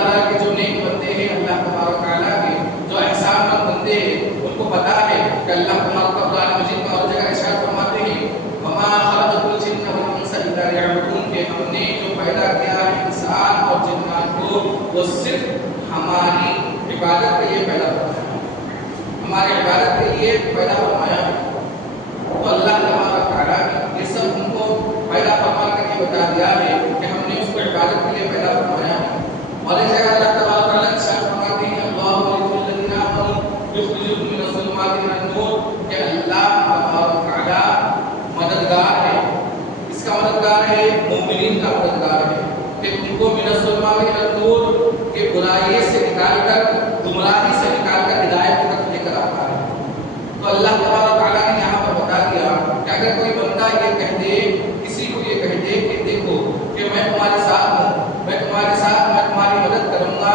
تعالیٰ کے جو نیک بندے ہیں، اللہ تبارک تعالیٰ کے جو احسان مند بندے ہیں، ان کو پتا ہے کہ اللہ تبارک قرآن مجید میں اور جگہ ارشاد فرماتے ہیں وما خلقت الجن والانس الا ليعبدون، کہ ہم نے جو پیدا کیا ہے انسان اور جنات کو وہ صرف ہماری عبادت کے لیے پیدا فرمایا ہے، ہماری عبادت کے لیے پیدا فرمایا ہے۔ تو اللہ تبارک تعالیٰ نے یہ سب ہم کو پیدا فرما کر کے بتا دیا ہے کہ ہم نے اس کو عبادت کے لیے پیدا فرمایا ہے۔ اور اس جگہ اللہ تبارک تعالیٰ ارشاد فرماتے ہیں اللہ ولي الذین آمنوا یخرجهم من الظلمات الى النور، کہ اللہ تبارک تعالیٰ مددگار ہے، اس کا مددگار ہے مومنین کا مددگار ہے، کہ ان کو من الظلمات الى النور کے برائی سے نکال کر، گمراہی سے نکال کر ہدایت کی طرف لے کر آتا ہے۔ تو اللہ تبارک تعالیٰ نے یہاں پر بتا دیا کہ اگر کوئی بندہ یہ کہہ دے، کسی کو یہ کہہ دے کہ دیکھو کہ میں تمہارے ساتھ ہوں، میں تمہارے ساتھ، میں تمہاری مدد کروں گا،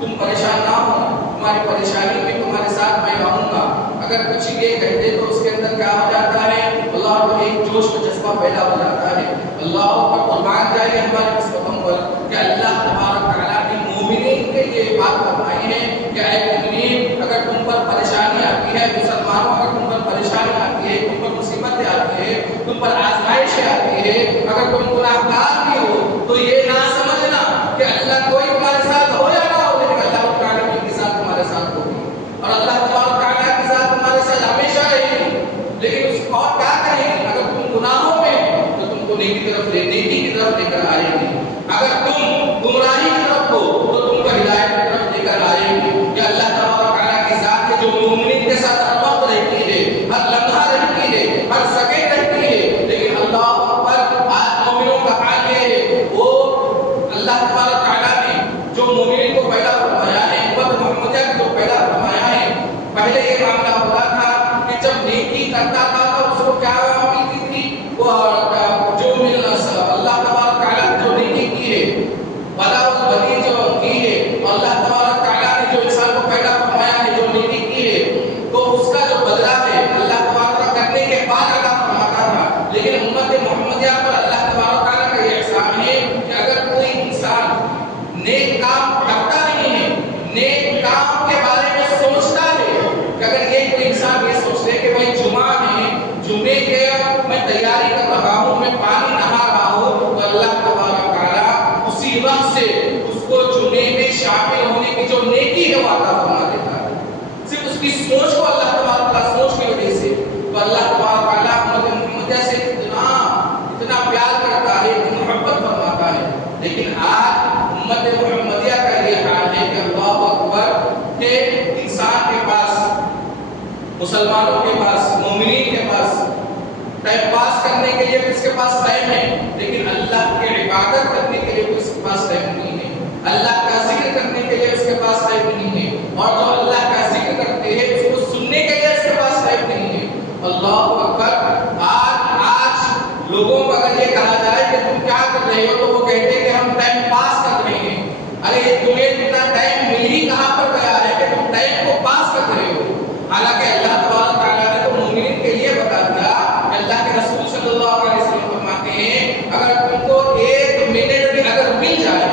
تم پریشان نہ ہو، تمہاری پریشانی میں تمہارے ساتھ میں رہوں گا، اگر کچھ یہ کہہ دے تو اس کے اندر کیا ہو جاتا ہے؟ اللہ کو ایک جوش و جذبہ پیدا ہو جاتا ہے۔ اللہ پر قربان جائے ہمارے نسبتوں پر کہ اللہ تبارک تعالیٰ نے مومنین کے لیے بات فرمائی ہے کہ اے مومنین، اگر تم پر پریشانی آتی ہے، مسلمانوں اگر تم پر پریشانی آتی ہے، تم پر مصیبتیں آتی ہے، تم پر آزمائشیں آتی ہے، اگر تم گناہگار بھی ہو تو یہ نہ سمجھنا کہ اللہ کوئی تمہارے ساتھ ہو یا نہ ہو، لیکن اللہ تعالیٰ کے ساتھ تمہارے ساتھ ہوگی، اور اللہ تبارک تعالیٰ کے ساتھ تمہارے ساتھ ہمیشہ رہے گی۔ لیکن اس کو اور کیا کرے گی؟ اگر تم گناہوں میں تو تم کو نیکی کی طرف لے کر آئے گی، اگر تم گمراہی کی طرف ہو تو تم کو ہدایت کی طرف لے کر آئے گی۔ کہ اللہ تبارک تعالیٰ کی ذات ہے جو مومنین کے ساتھ ہر وقت رہتی ہے، ہر لمحہ رہتی ہے، ہر سیکنڈ رہتی ہے، لیکن اللہ اکبر، آج مومنوں کا حال یہ ہے، وہ اللہ تبارک تعالیٰ نے جو مومنین کو پیدا فرمایا ہے، امت محمدیہ کو پیدا فرمایا ہے، پہلے یہ معاملہ ہوتا تھا کہ جب نیکی کرتا تھا تو اس کو کیا ملتی تھی؟ وہ جو اللہ تبارک تعالیٰ نے جو نیکی کی ہے، بلا بدی جو کی ہے، اللہ تبارک تعالیٰ نے جو انسان کو پیدا فرمایا ہے، جو نیکی کی ہے، تو اس کا جو بدلہ ہے اللہ تبارک کرنے کے بعد عطا فرماتا تھا۔ لیکن امت محمدیہ پر اللہ تبارک تعالیٰ کا یہ احسان ہے کہ اگر کوئی انسان نیک کام کرتا نہیں ہے، نیک کام کے بارے میں سوچتا ہے، کہ اگر یہ کوئی انسان یہ سوچ لے کہ بھائی جمعہ ہے، جمعے کے میں تیاری کر رہا ہوں، میں پانی نہا رہا ہوں، تو اللہ تبارک تعالیٰ اسی وقت سے اس کو جمعے میں شامل ہونے کی جو نیکی ہے وہ عطا فرما دیتا ہے، صرف اس کی سوچ کو اللہ تبارک تعالیٰ سوچ کی وجہ سے۔ تو اللہ تبارک تعالیٰ امت محمدیہ سے اتنا پیار کرتا ہے، اتنی محبت فرماتا ہے، لیکن آج امت محمدیہ کا یہ حال ہے کہ اللہ اکبر کہ انسان کے پاس، مسلمانوں کے پاس، مومنین کے پاس ٹائم پاس کرنے کے لیے کس کے پاس ٹائم ہے، لیکن اللہ کی عبادت کرنے کے لیے اس کے پاس ٹائم نہیں ہے، اللہ کا ذکر کرنے کے لیے اس کے پاس ٹائم نہیں ہے، اور جو اللہ کا ذکر کرتے ہیں اس کو سننے کے لیے اس کے پاس ٹائم نہیں ہے۔ اللہ اکبر، آج لوگوں کو اگر یہ کہا جائے کہ تم کیا کر رہے ہو تو وہ کہتے ہیں کہ ہم ٹائم پاس کر رہے ہیں۔ ارے تمہیں اتنا ٹائم مل ہی کہاں پر گیا ہے کہ تم ٹائم کو پاس کر رہے ہو؟ حالانکہ اللہ تبارک تعالیٰ نے تو مومنین کے لیے بتا دیا، اللہ کے رسول صلی اللہ علیہ وسلم فرماتے ہیں اگر تم کو ایک منٹ بھی اگر مل جائے،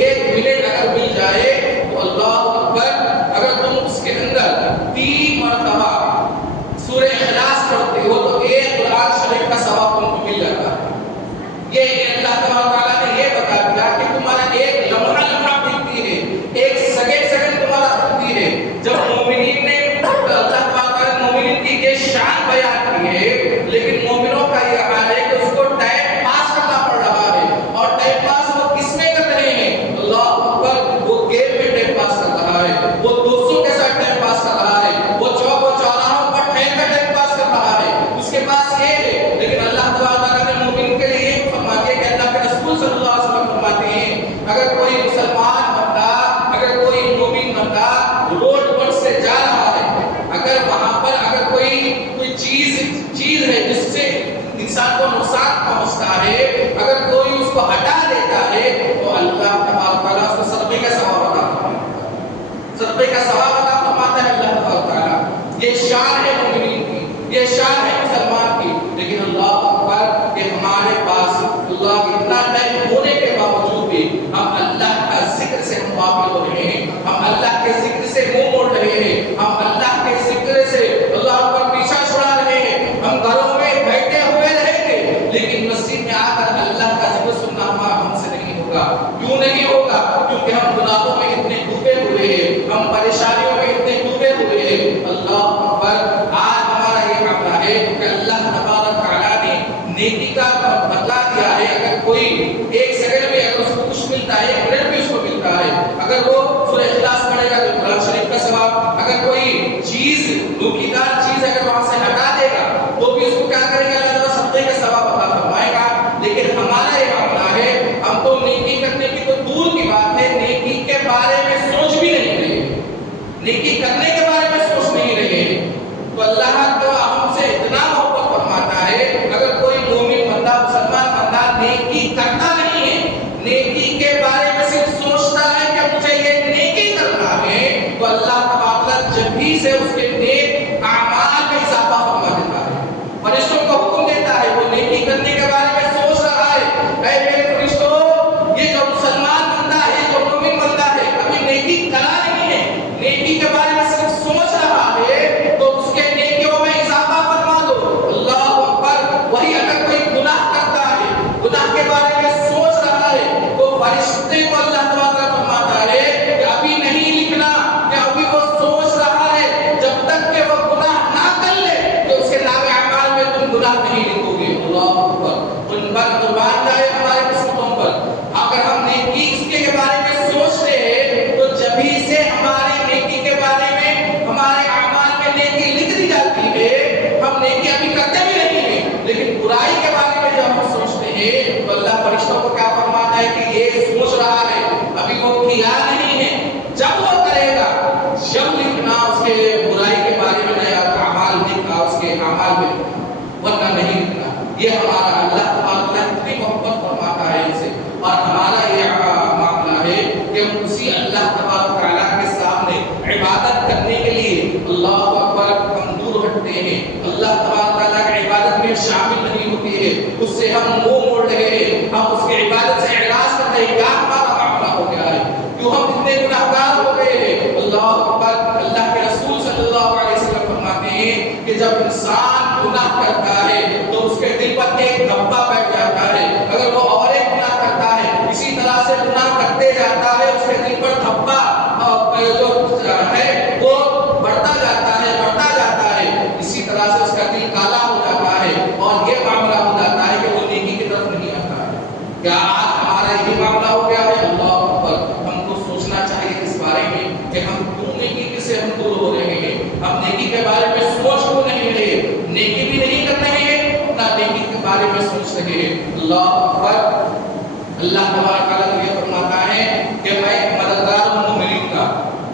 ایک منٹ اگر مل جائے تو اللہ اکبر، اگر تم اس کے اندر 3 مرتبہ سورہ اخلاص پڑھتے ہو تو ایک قرآن شریف کا ثواب تم کو مل جاتا ہے۔ یہ اللہ تبارک تعالیٰ نے یہ بتا دیا کہ تمہارا ایک لمحہ بیتتی ہے، ایک سیکنڈ تمہارا رکھتی ہے۔ جب مومنین نے اللہ تبارک تعالیٰ مومنین کی یہ شان بیان کی ہے، لیکن مومنوں کا یہ حال ہے کہ اس کو ٹائم پاس کرنا پڑ رہا ہے، اور ٹائم پاس وہ کس میں کر رہے ہیں؟ اللہ اکبر، وہ گیم میں ٹائم پاس کر رہا ہے، وہ دوستوں کے ساتھ ٹائم پاس کر رہا ہے، وہ چوک و چوراہوں پر ٹھہر کر ٹائم پاس کر رہا ہے، اس کے پاس یہ ہے۔ لیکن اللہ تبارک تعالیٰ نے مومن کے لیے یہ فرماتے ہیں کہ اللہ کے رسول صلی اللہ علیہ وسلم فرماتے ہیں اگر کوئی مسلمان بندہ، اگر کوئی مومن بندہ روڈ پر سے جا رہا ہے، اگر وہاں پر اگر کوئی چیز ہے جس سے انسان کو نقصان پہنچتا ہے، اگر کوئی اس کو ہٹا دیتا ہے تو اللہ تبارک تعالیٰ اس کو صدقے کا ثواب عطا فرماتا ہے، صدقے کا ثواب عطا فرماتا ہے اللہ تبارک تعالیٰ۔ یہ شان ہے مومنین کی، یہ شان ہے مسلمان کی، لیکن اللہ اکبر کہ ہمارے پاس اللہ اتنا ٹائم ہونے کے باوجود بھی ہم اللہ کا ذکر سے جو مسلمان بندہ ہے، جو مومن بندہ ہے، ابھی نیکی کرا نہیں ہے، نیکی کے بارے میں صرف سوچ رہا ہے، تو اس کے نیکیوں میں اضافہ فرما دو۔ اللہ اکبر۔ وہی اگر کوئی گناہ کرتا ہے، گناہ کے بارے میں سوچ رہا ہے، تو فرشتے کو اللہ تعالیٰ فرماتا ہے کہ ابھی نہیں لکھنا، کہ ابھی وہ سوچ رہا ہے، جب تک کہ وہ گناہ نہ کر لے تو اس کے نام اعمال میں تم گناہ نہیں لکھو گے۔ اللہ اکبر۔ ان پر قربان جائے ہمارے قسمتوں پر، اگر ہم نیکی اس کے بارے میں سوچتے ہیں تو جبھی سے ہماری نیکی کے بارے میں ہمارے اعمال میں نیکی لکھ دی جاتی ہے۔ ہم نیکی ابھی کرتے بھی نہیں ہیں، لیکن برائی کے بارے میں جب ہم سوچتے ہیں تو اللہ فرشتوں کو کیا فرماتا ہے کہ یہ سوچ رہا ہے، ابھی وہ کیا نہیں ہے، جب وہ کرے گا جب لکھنا اس کے برائی کے بارے میں نیا اعمال لکھنا اس کے اعمال میں، ورنہ نہیں لکھنا۔ یہ ہمارا اللہ تعالیٰ اتنی محبت فرماتا ہے ان سے، اور ہمارا یہ معاملہ ہے کہ ہم اسی اللہ تعالیٰ کے سامنے عبادت کرنے کے لیے اللہ اکبر ہم دور ہٹتے ہیں، اللہ تعالیٰ کی عبادت میں شامل نہیں ہوتے ہیں، اس سے ہم منہ موڑ رہے ہیں، ہم اس کی عبادت سے اعراض کر رہے ہیں۔ کیا ہمارا معاملہ ہو گیا ہے؟ کیوں ہم اتنے گناہگار ہو گئے ہیں؟ اللہ اکبر۔ اللہ کے رسول صلی اللہ علیہ وسلم فرماتے ہیں کہ جب انسان گناہ کرتا ہے تو اس کے دل پر ایک دھبا بیٹھ جاتا ہے، اگر وہ اور ایک گناہ کرتا ہے اسی طرح سے گناہ کرتے جاتا ہے، اس کے دل پر دھبا جو ہے وہ بڑھتا جاتا ہے، اسی طرح سے اس کا دل کالا ہو جاتا ہے اور یہ معاملہ ہو جاتا ہے کہ وہ نیکی کی طرف نہیں آتا ہے۔ کیا آج ہمارا یہ معاملہ ہو گیا ہے؟ اللہ اکبر۔ ہم کو سوچنا چاہیے اس بارے میں کہ ہم کیوں نیکی سے ہم دور ہو رہے ہیں، ہم نیکی کے بارے میں سوچ کیوں نہیں رہے، نیکی بھی نہیں کر رہے ہیں، نہ نیکی کے بارے میں سوچ رہے ہیں۔ اللہ اکبر۔ اللہ تبارک و تعالیٰ یہ فرماتا ہے کہ میں مددگار ہوں مومنین کا۔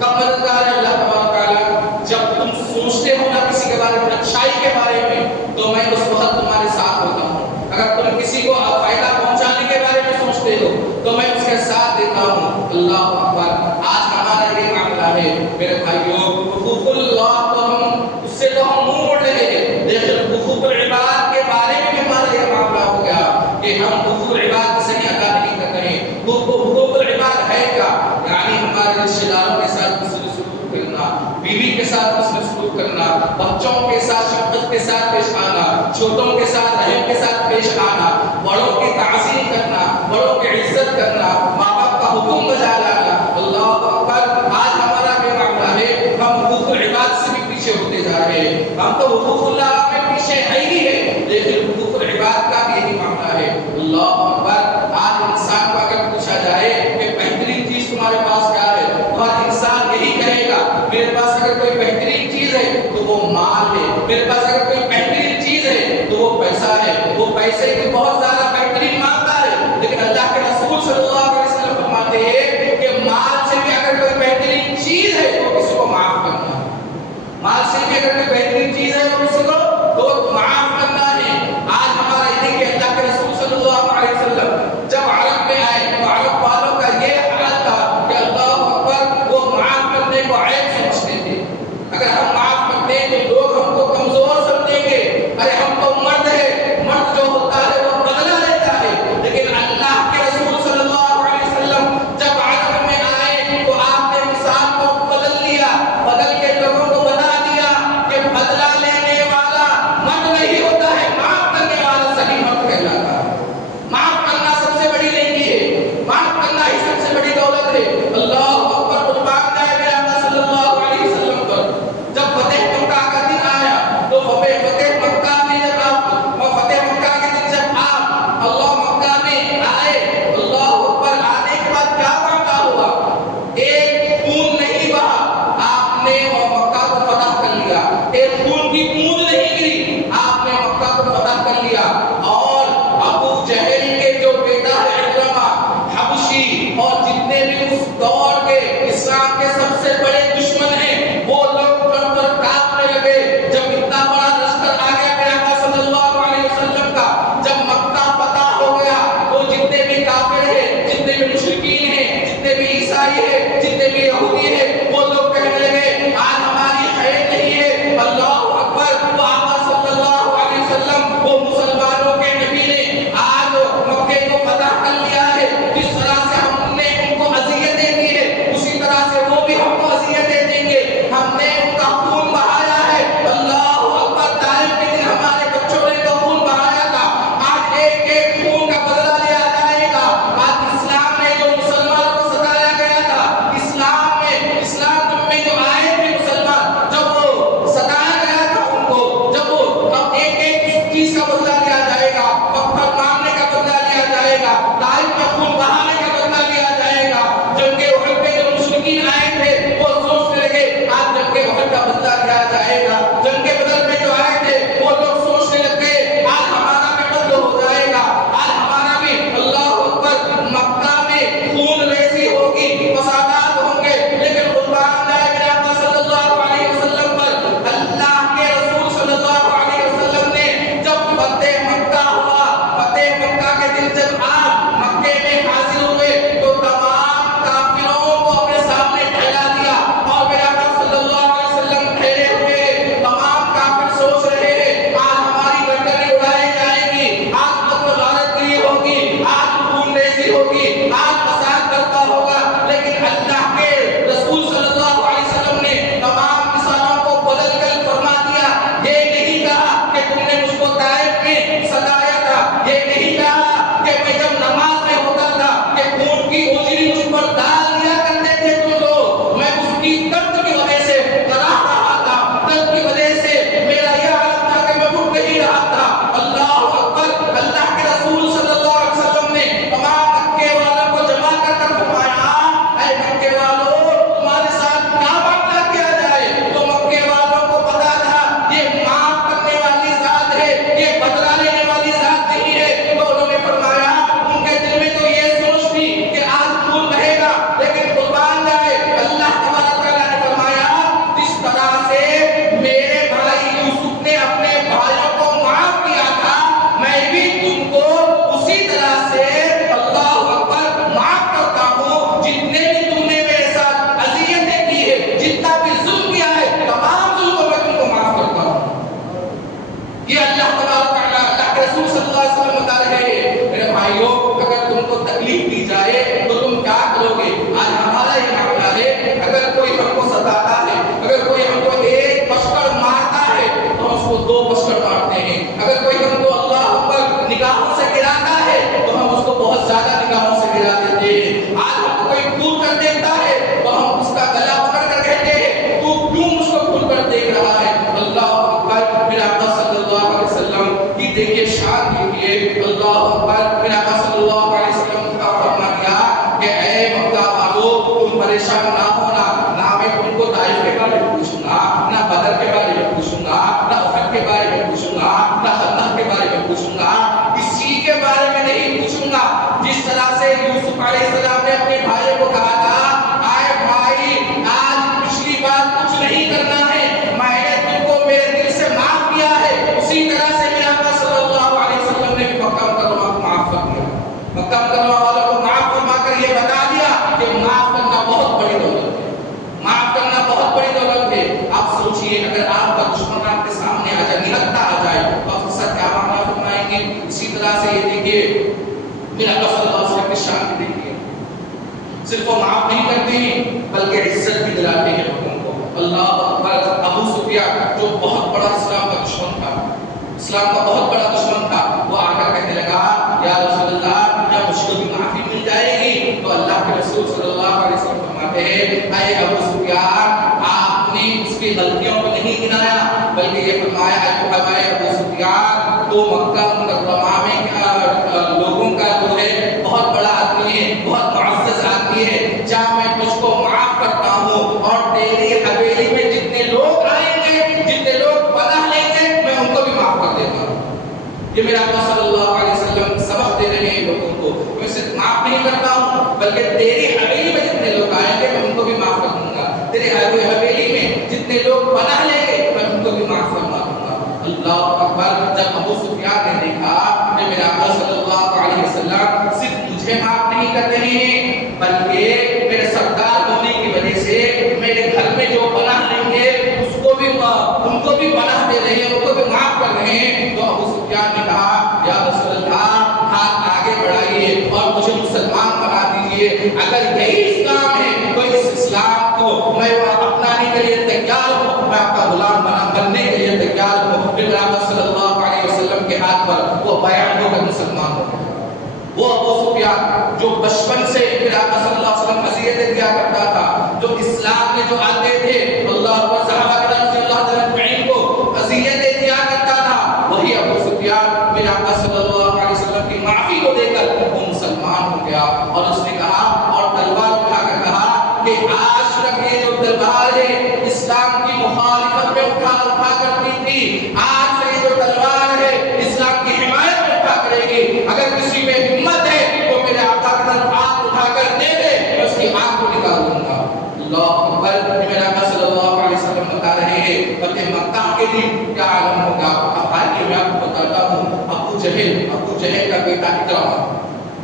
کب مددگار ہے اللہ تبارک و تعالیٰ؟ جب تم سوچتے ہو نا کسی کے بارے میں، اچھائی کے بارے میں، تو میں اس وقت تمہارے ساتھ ہوتا ہوں۔ اگر تم کسی کو فائدہ پہنچانے کے بارے میں سوچتے ہو تو میں اس کے ساتھ دیتا ہوں۔ اللہ اکبر۔ آج ہمارا یہ معاملہ ہے میرے بھائیوں، حقوق اللہ تو ہم اس سے تو ہم منہ موڑ رہے ہیں، لیکن حقوق العباد کے بارے میں بھی ہمارا یہ معاملہ ہو گیا کہ ہم حقوق العباد کی صحیح ادا نہیں کر رہے ہیں۔ حقوق العباد ہے کیا؟ یعنی ہمارے رشتہ داروں کے ساتھ حسن سلوک کرنا، بیوی کے ساتھ حسن سلوک کرنا، بچوں کے ساتھ شفقت کے ساتھ پیش آنا، چھوٹوں کے ساتھ رحم کے ساتھ پیش آنا، بڑوں کی تعظیم کرنا، بڑوں کی عزت کرنا، ماں باپ کا حکم بجا لانا۔ اللہ اکبر۔ آج ہمارا یہ معاملہ ہے، ہم حقوق العباد سے بھی پیچھے ہوتے جا رہے ہیں۔ ہم تو حقوق اللہ میں پیچھے ہے ہی ہے، لیکن حقوق العباد کا بھی یہی معاملہ ہے۔ اللہ اکبر۔ آج انسان کو اگر پوچھا جائے کہ بہترین چیز تمہارے پاس کیا ہے، تو ہر انسان یہی کہے گا میرے پاس اگر کوئی بہترین چیز ہے تو وہ مال ہے، میرے پاس اگر کوئی بہترین چیز ہے تو وہ پیسہ ہے۔ وہ پیسے کی بہت زیادہ بہترین مانگتا ہے، لیکن اللہ کے رسول صلی اللہ علیہ وسلم فرماتے ہیں کہ مال سے بھی اگر کوئی بہترین چیز ہے تو کسی کو معاف کرنا ہے۔ مال سے بھی اگر کوئی بہترین چیز ہے تو کسی کو تو معاف کرنا ہے۔ آج ہمارا یہ کہ اللہ کے رسول صلی اللہ علیہ وسلم جب عرب میں آئے تو عرب والوں کا یہ حالت تھا کہ اللہ اکبر، وہ معاف کرنے کو عیب سمجھتے تھے۔ اگر ہم معاف کرتے ہیں تو لوگ ہم کو کمزور سمجھیں گے، ارے ہم تو مرد ہے، مرد جو ہوتا ہے وہ بدلہ لیتا ہے۔ لیکن اللہ کے رسول صلی اللہ علیہ وسلم جب عرب میں آئے تو آپ نے مثال کو بدل دیا، بدل کے لوگوں کو بتا دیا کہ بدلہ یہ بتا دیا کہ معاف کرنا بہت بڑی دولت ہے، معاف کرنا بہت بڑی دولت ہے۔ آپ سوچئے اگر آپ کا دشمن آپ کے سامنے آ جائے، نہتا آ جائے، تو آپ کے ساتھ کیا معاملہ فرمائیں گے؟ اسی طرح سے یہ دیکھیے میرا آقا صلی اللہ علیہ وسلم کی شان بھی دیکھیے، صرف وہ معاف نہیں کرتے ہیں بلکہ عزت بھی دلاتے ہیں لوگوں کو۔ اللہ اکبر، ابو سفیان جو بہت بڑا اسلام کا دشمن تھا، اسلام کا بہت بڑا دشمن تھا، وہ آ کر کہنے لگا یا رسول اللہ کیا مجھ کو بھی معافی مل جائے گی؟ تو اللہ کے رسول صلی اللہ علیہ وسلم فرماتے ہیں اے ابو سفیان، آپ نے اس کی غلطیوں کو نہیں گنایا بلکہ یہ فرمایا اے ابو سفیان تو مکہ مکرمہ میں لوگوں کا جو ہے بہت بڑا آدمی ہے، بہت معزز آدمی ہے، کیا میں تجھ کو معاف کرتا ہوں اور تیری حویلی میں جتنے لوگ آئیں گے، جتنے لوگ پناہ لیں گے، میں ان کو بھی معاف کر دیتا ہوں۔ یہ میرا آقا صلی اللہ علیہ وسلم سبق دے رہے ہیں لوگوں کو، میں صرف معاف نہیں کرتا ہوں بلکہ تیری حویلی میں جتنے لوگ آئیں گے میں ان کو بھی معاف کر دوں گا، تیری حویلی میں جتنے لوگ پناہ لیں گے میں ان کو بھی معاف فرما دوں گا۔ اللہ اکبر، جب ابو سفیان نے دیکھا کہ میرا آقا صلی اللہ علیہ وسلم صرف مجھے معاف نہیں کر رہے ہیں بلکہ میرے سردار ہونے کی وجہ سے میرے گھر میں جو پناہ لیں گے اس کو بھی ان کو بھی پناہ دے رہے ہیں، ان کو بھی معاف کر رہے ہیں، تو ابو سفیان نے کہا یا رسول اللہ ہاتھ آگے بڑھائیے اور مجھے مسلمان بنا دیجیے، اگر یہی اسلام ہے تو اس اسلام کو میں اپنانے کے لیے تیار ہوں، میں آپ کا غلام بننے کے لیے تیار ہوں۔ پھر آپ صلی اللہ علیہ وسلم کے ہاتھ پر وہ بیعت ہو کر مسلمان ہو گئے۔ وہ ابو سفیان جو بچپن سے پھر آپ صلی اللہ علیہ وسلم اذیتیں دیا کرتا تھا، جو اسلام میں جو آتے تھے اللہ پر صحابہ کرام رضی اللہ تعالیٰ کو اذیتیں دیا کرتا تھا، وہی ابو سفیان میرے آقا صلی اللہ علیہ وسلم کی معافی کو دے کر وہ مسلمان ہو گیا، اور اس نے کہا اور تلوار اٹھا کر کہا کہ آج تک یہ جو تلوار ہے اسلام کی مخالفت میں اٹھا کرتی تھی، آج سے یہ جو تلوار ہے اسلام کی حمایت میں اٹھا کرے گی، اگر کسی میں ہمت ہے تو میرے آقا کی طرف ہاتھ اٹھا کر دے دے، میں اس کی آنکھ کو نکال دوں گا۔ اللہ اکبر، میرے آقا صلی اللہ علیہ وسلم بتا رہے ہیں فتح مکہ کے دن کیا عالم ہوگا۔ اب آئیے میں آپ کو بتاتا ہوں، ابو جہل کا بیٹا اکرمہ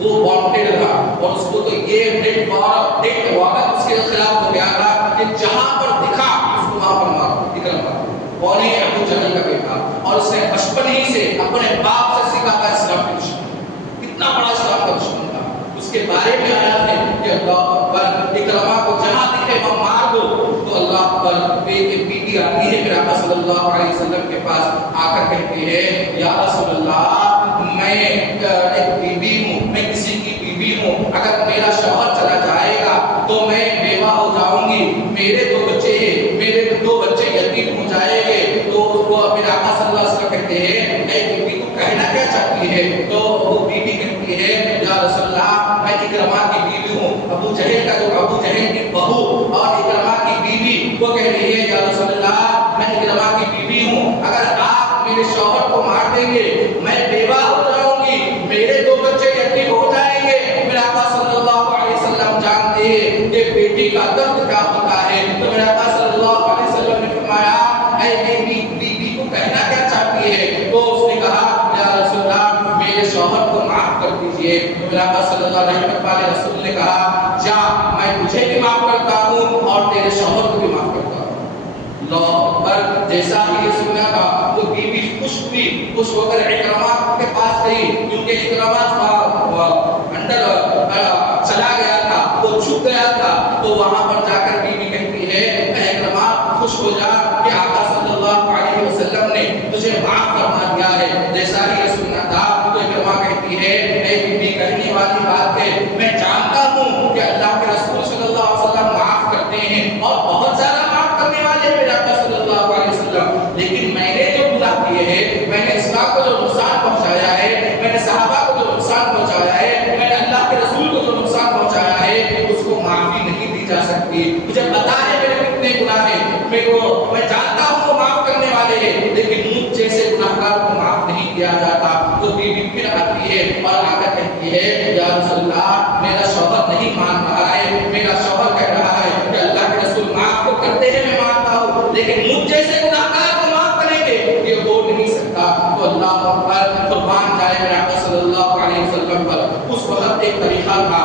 وہ وانٹڈ رہا، اور اس کو تو یہ ڈیٹ وارنٹ اس کے خلاف ہو گیا تھا کہ جہاں پر دکھا اس کو وہاں پر مارو۔ اکرمہ کون ہے؟ ابو جہل کا بیٹا، اور اس نے بچپن ہی سے اپنے باپ سے سیکھا تھا اسلام کے دشمن، کتنا بڑا اسلام کا دشمن تھا۔ اس کے بارے میں آیا ہے کہ اللہ اکبر، اکرمہ کو جہاں دکھے وہاں مار دو، تو اللہ اکبر ایک بی بی آتی ہے میرے آقا صلی اللہ علیہ وسلم کے پاس، آ کر کہتی ہے یا رسول اللہ میں ایک بیوی ہوں، میں کسی کی بیوی ہوں، اگر میرا شوہر چلا جائے گا تو میں بیوہ ہو جاؤں گی، میرے دو بچے ہیں، میرے دو بچے یتیم ہو جائیں گے، تو وہ میرے آقا صلی اللہ علیہ وسلم کہتے ہیں اے بیوی تو کہنا کیا چاہتی ہے؟ تو وہ بیوی کہتی ہے یا رسول اللہ میں اکرمہ کی بیوی ہوں، ابو جہل کی بہو اور اکرمہ کی بیوی، وہ کہہ رہی ہے یا رسول اللہ میں اکرمہ کی بیوی ہوں، اگر آپ میرے شوہر کو مار دیں گے میں بیوہ ہو جاؤں گی، میرے دو بچے یتیم ہو جائیں گے۔ میرے آقا صلی اللہ علیہ وسلم جانتے ہیں کہ بیٹی کا درد کیا ہوتا ہے، تو میرے آقا صلی اللہ علیہ وسلم نے فرمایا اے بیوی کو کہنا کیا چاہتی ہے؟ تو اس نے کہا یا رسول اللہ میرے شوہر کو معاف کر دیجئے۔ تو میرے آقا صلی اللہ علیہ وسلم نے کہا جا میں تجھے بھی معاف کرتا ہوں اور تیرے شوہر کو بھی معاف کرتا ہوں۔ اللہ اکبر، جیسا ہی یہ سنا تھا وہ بیوی خوش ہوئی، خوش ہو کر اکرمہ کے پاس گئی، کیونکہ اکرمہ اندر چلا گیا تھا، وہ چھپ گیا تھا، تو وہاں پر جا کر بیوی کہتی ہے اے اکرمہ خوش ہو جا کہ آقا صلی اللہ علیہ وسلم نے تجھے معاف فرما دیا ہے۔ جیسا ہی یہ سنا تھا تو اکرمہ کہتی ہے اے بیوی کہنے والی بات ہے، میں جانتا ہوں کہ اللہ کے رسول صلی اللہ علیہ وسلم معاف کرتے ہیں اور بہت زیادہ معاف کرنے والے میرے آقا صلی اللہ علیہ وسلم، لیکن میں نے جو گناہ کیے ہیں، میں نے اسلام کو جو نقصان پہنچایا ہے، میں نے صحابہ کو جو نقصان پہنچایا ہے، میں نے اللہ کے رسول کو جو نقصان پہنچایا ہے، اس کو معافی نہیں دی جا سکتی۔ مجھے پتا ہے میرے کتنے گناہ ہیں، میں جانتا ہوں وہ معاف کرنے والے ہیں، لیکن مجھ جیسے گناہگار کو معاف نہیں کیا جاتا۔ وہ بیوی پھر آتی ہے اور آ کر کہتی ہے یا رسول اللہ میرا شوہر نہیں مان رہا ہے، میرا شوہر کہہ رہا ہے کہ اللہ کے رسول معاف کو کرتے ہیں میں مانتا ہوں، لیکن مجھ جیسے گناہگار کو معاف کریں گے یہ ہو نہیں سکتا۔ تو اللہ اکبر قربان جائے میرے آقا صلی اللہ علیہ وسلم پر اس وقت ایک طریقہ تھا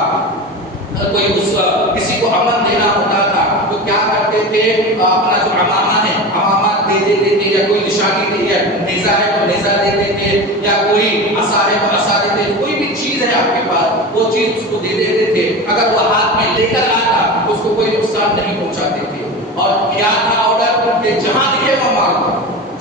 اپنا جو عمامہ ہے عمامہ دے دیتے تھے، یا کوئی نشانی دے، یا نیزہ ہے تو نیزہ دے دیتے، یا کوئی عصا ہے تو عصا دیتے، کوئی بھی چیز ہے آپ کے پاس وہ چیز اس کو دے دیتے تھے. اگر وہ ہاتھ میں لے کر آتا اس کو کوئی نقصان نہیں پہنچاتے تھے. اور کیا تھا آرڈر کہ جہاں دکھے وہ مار دو،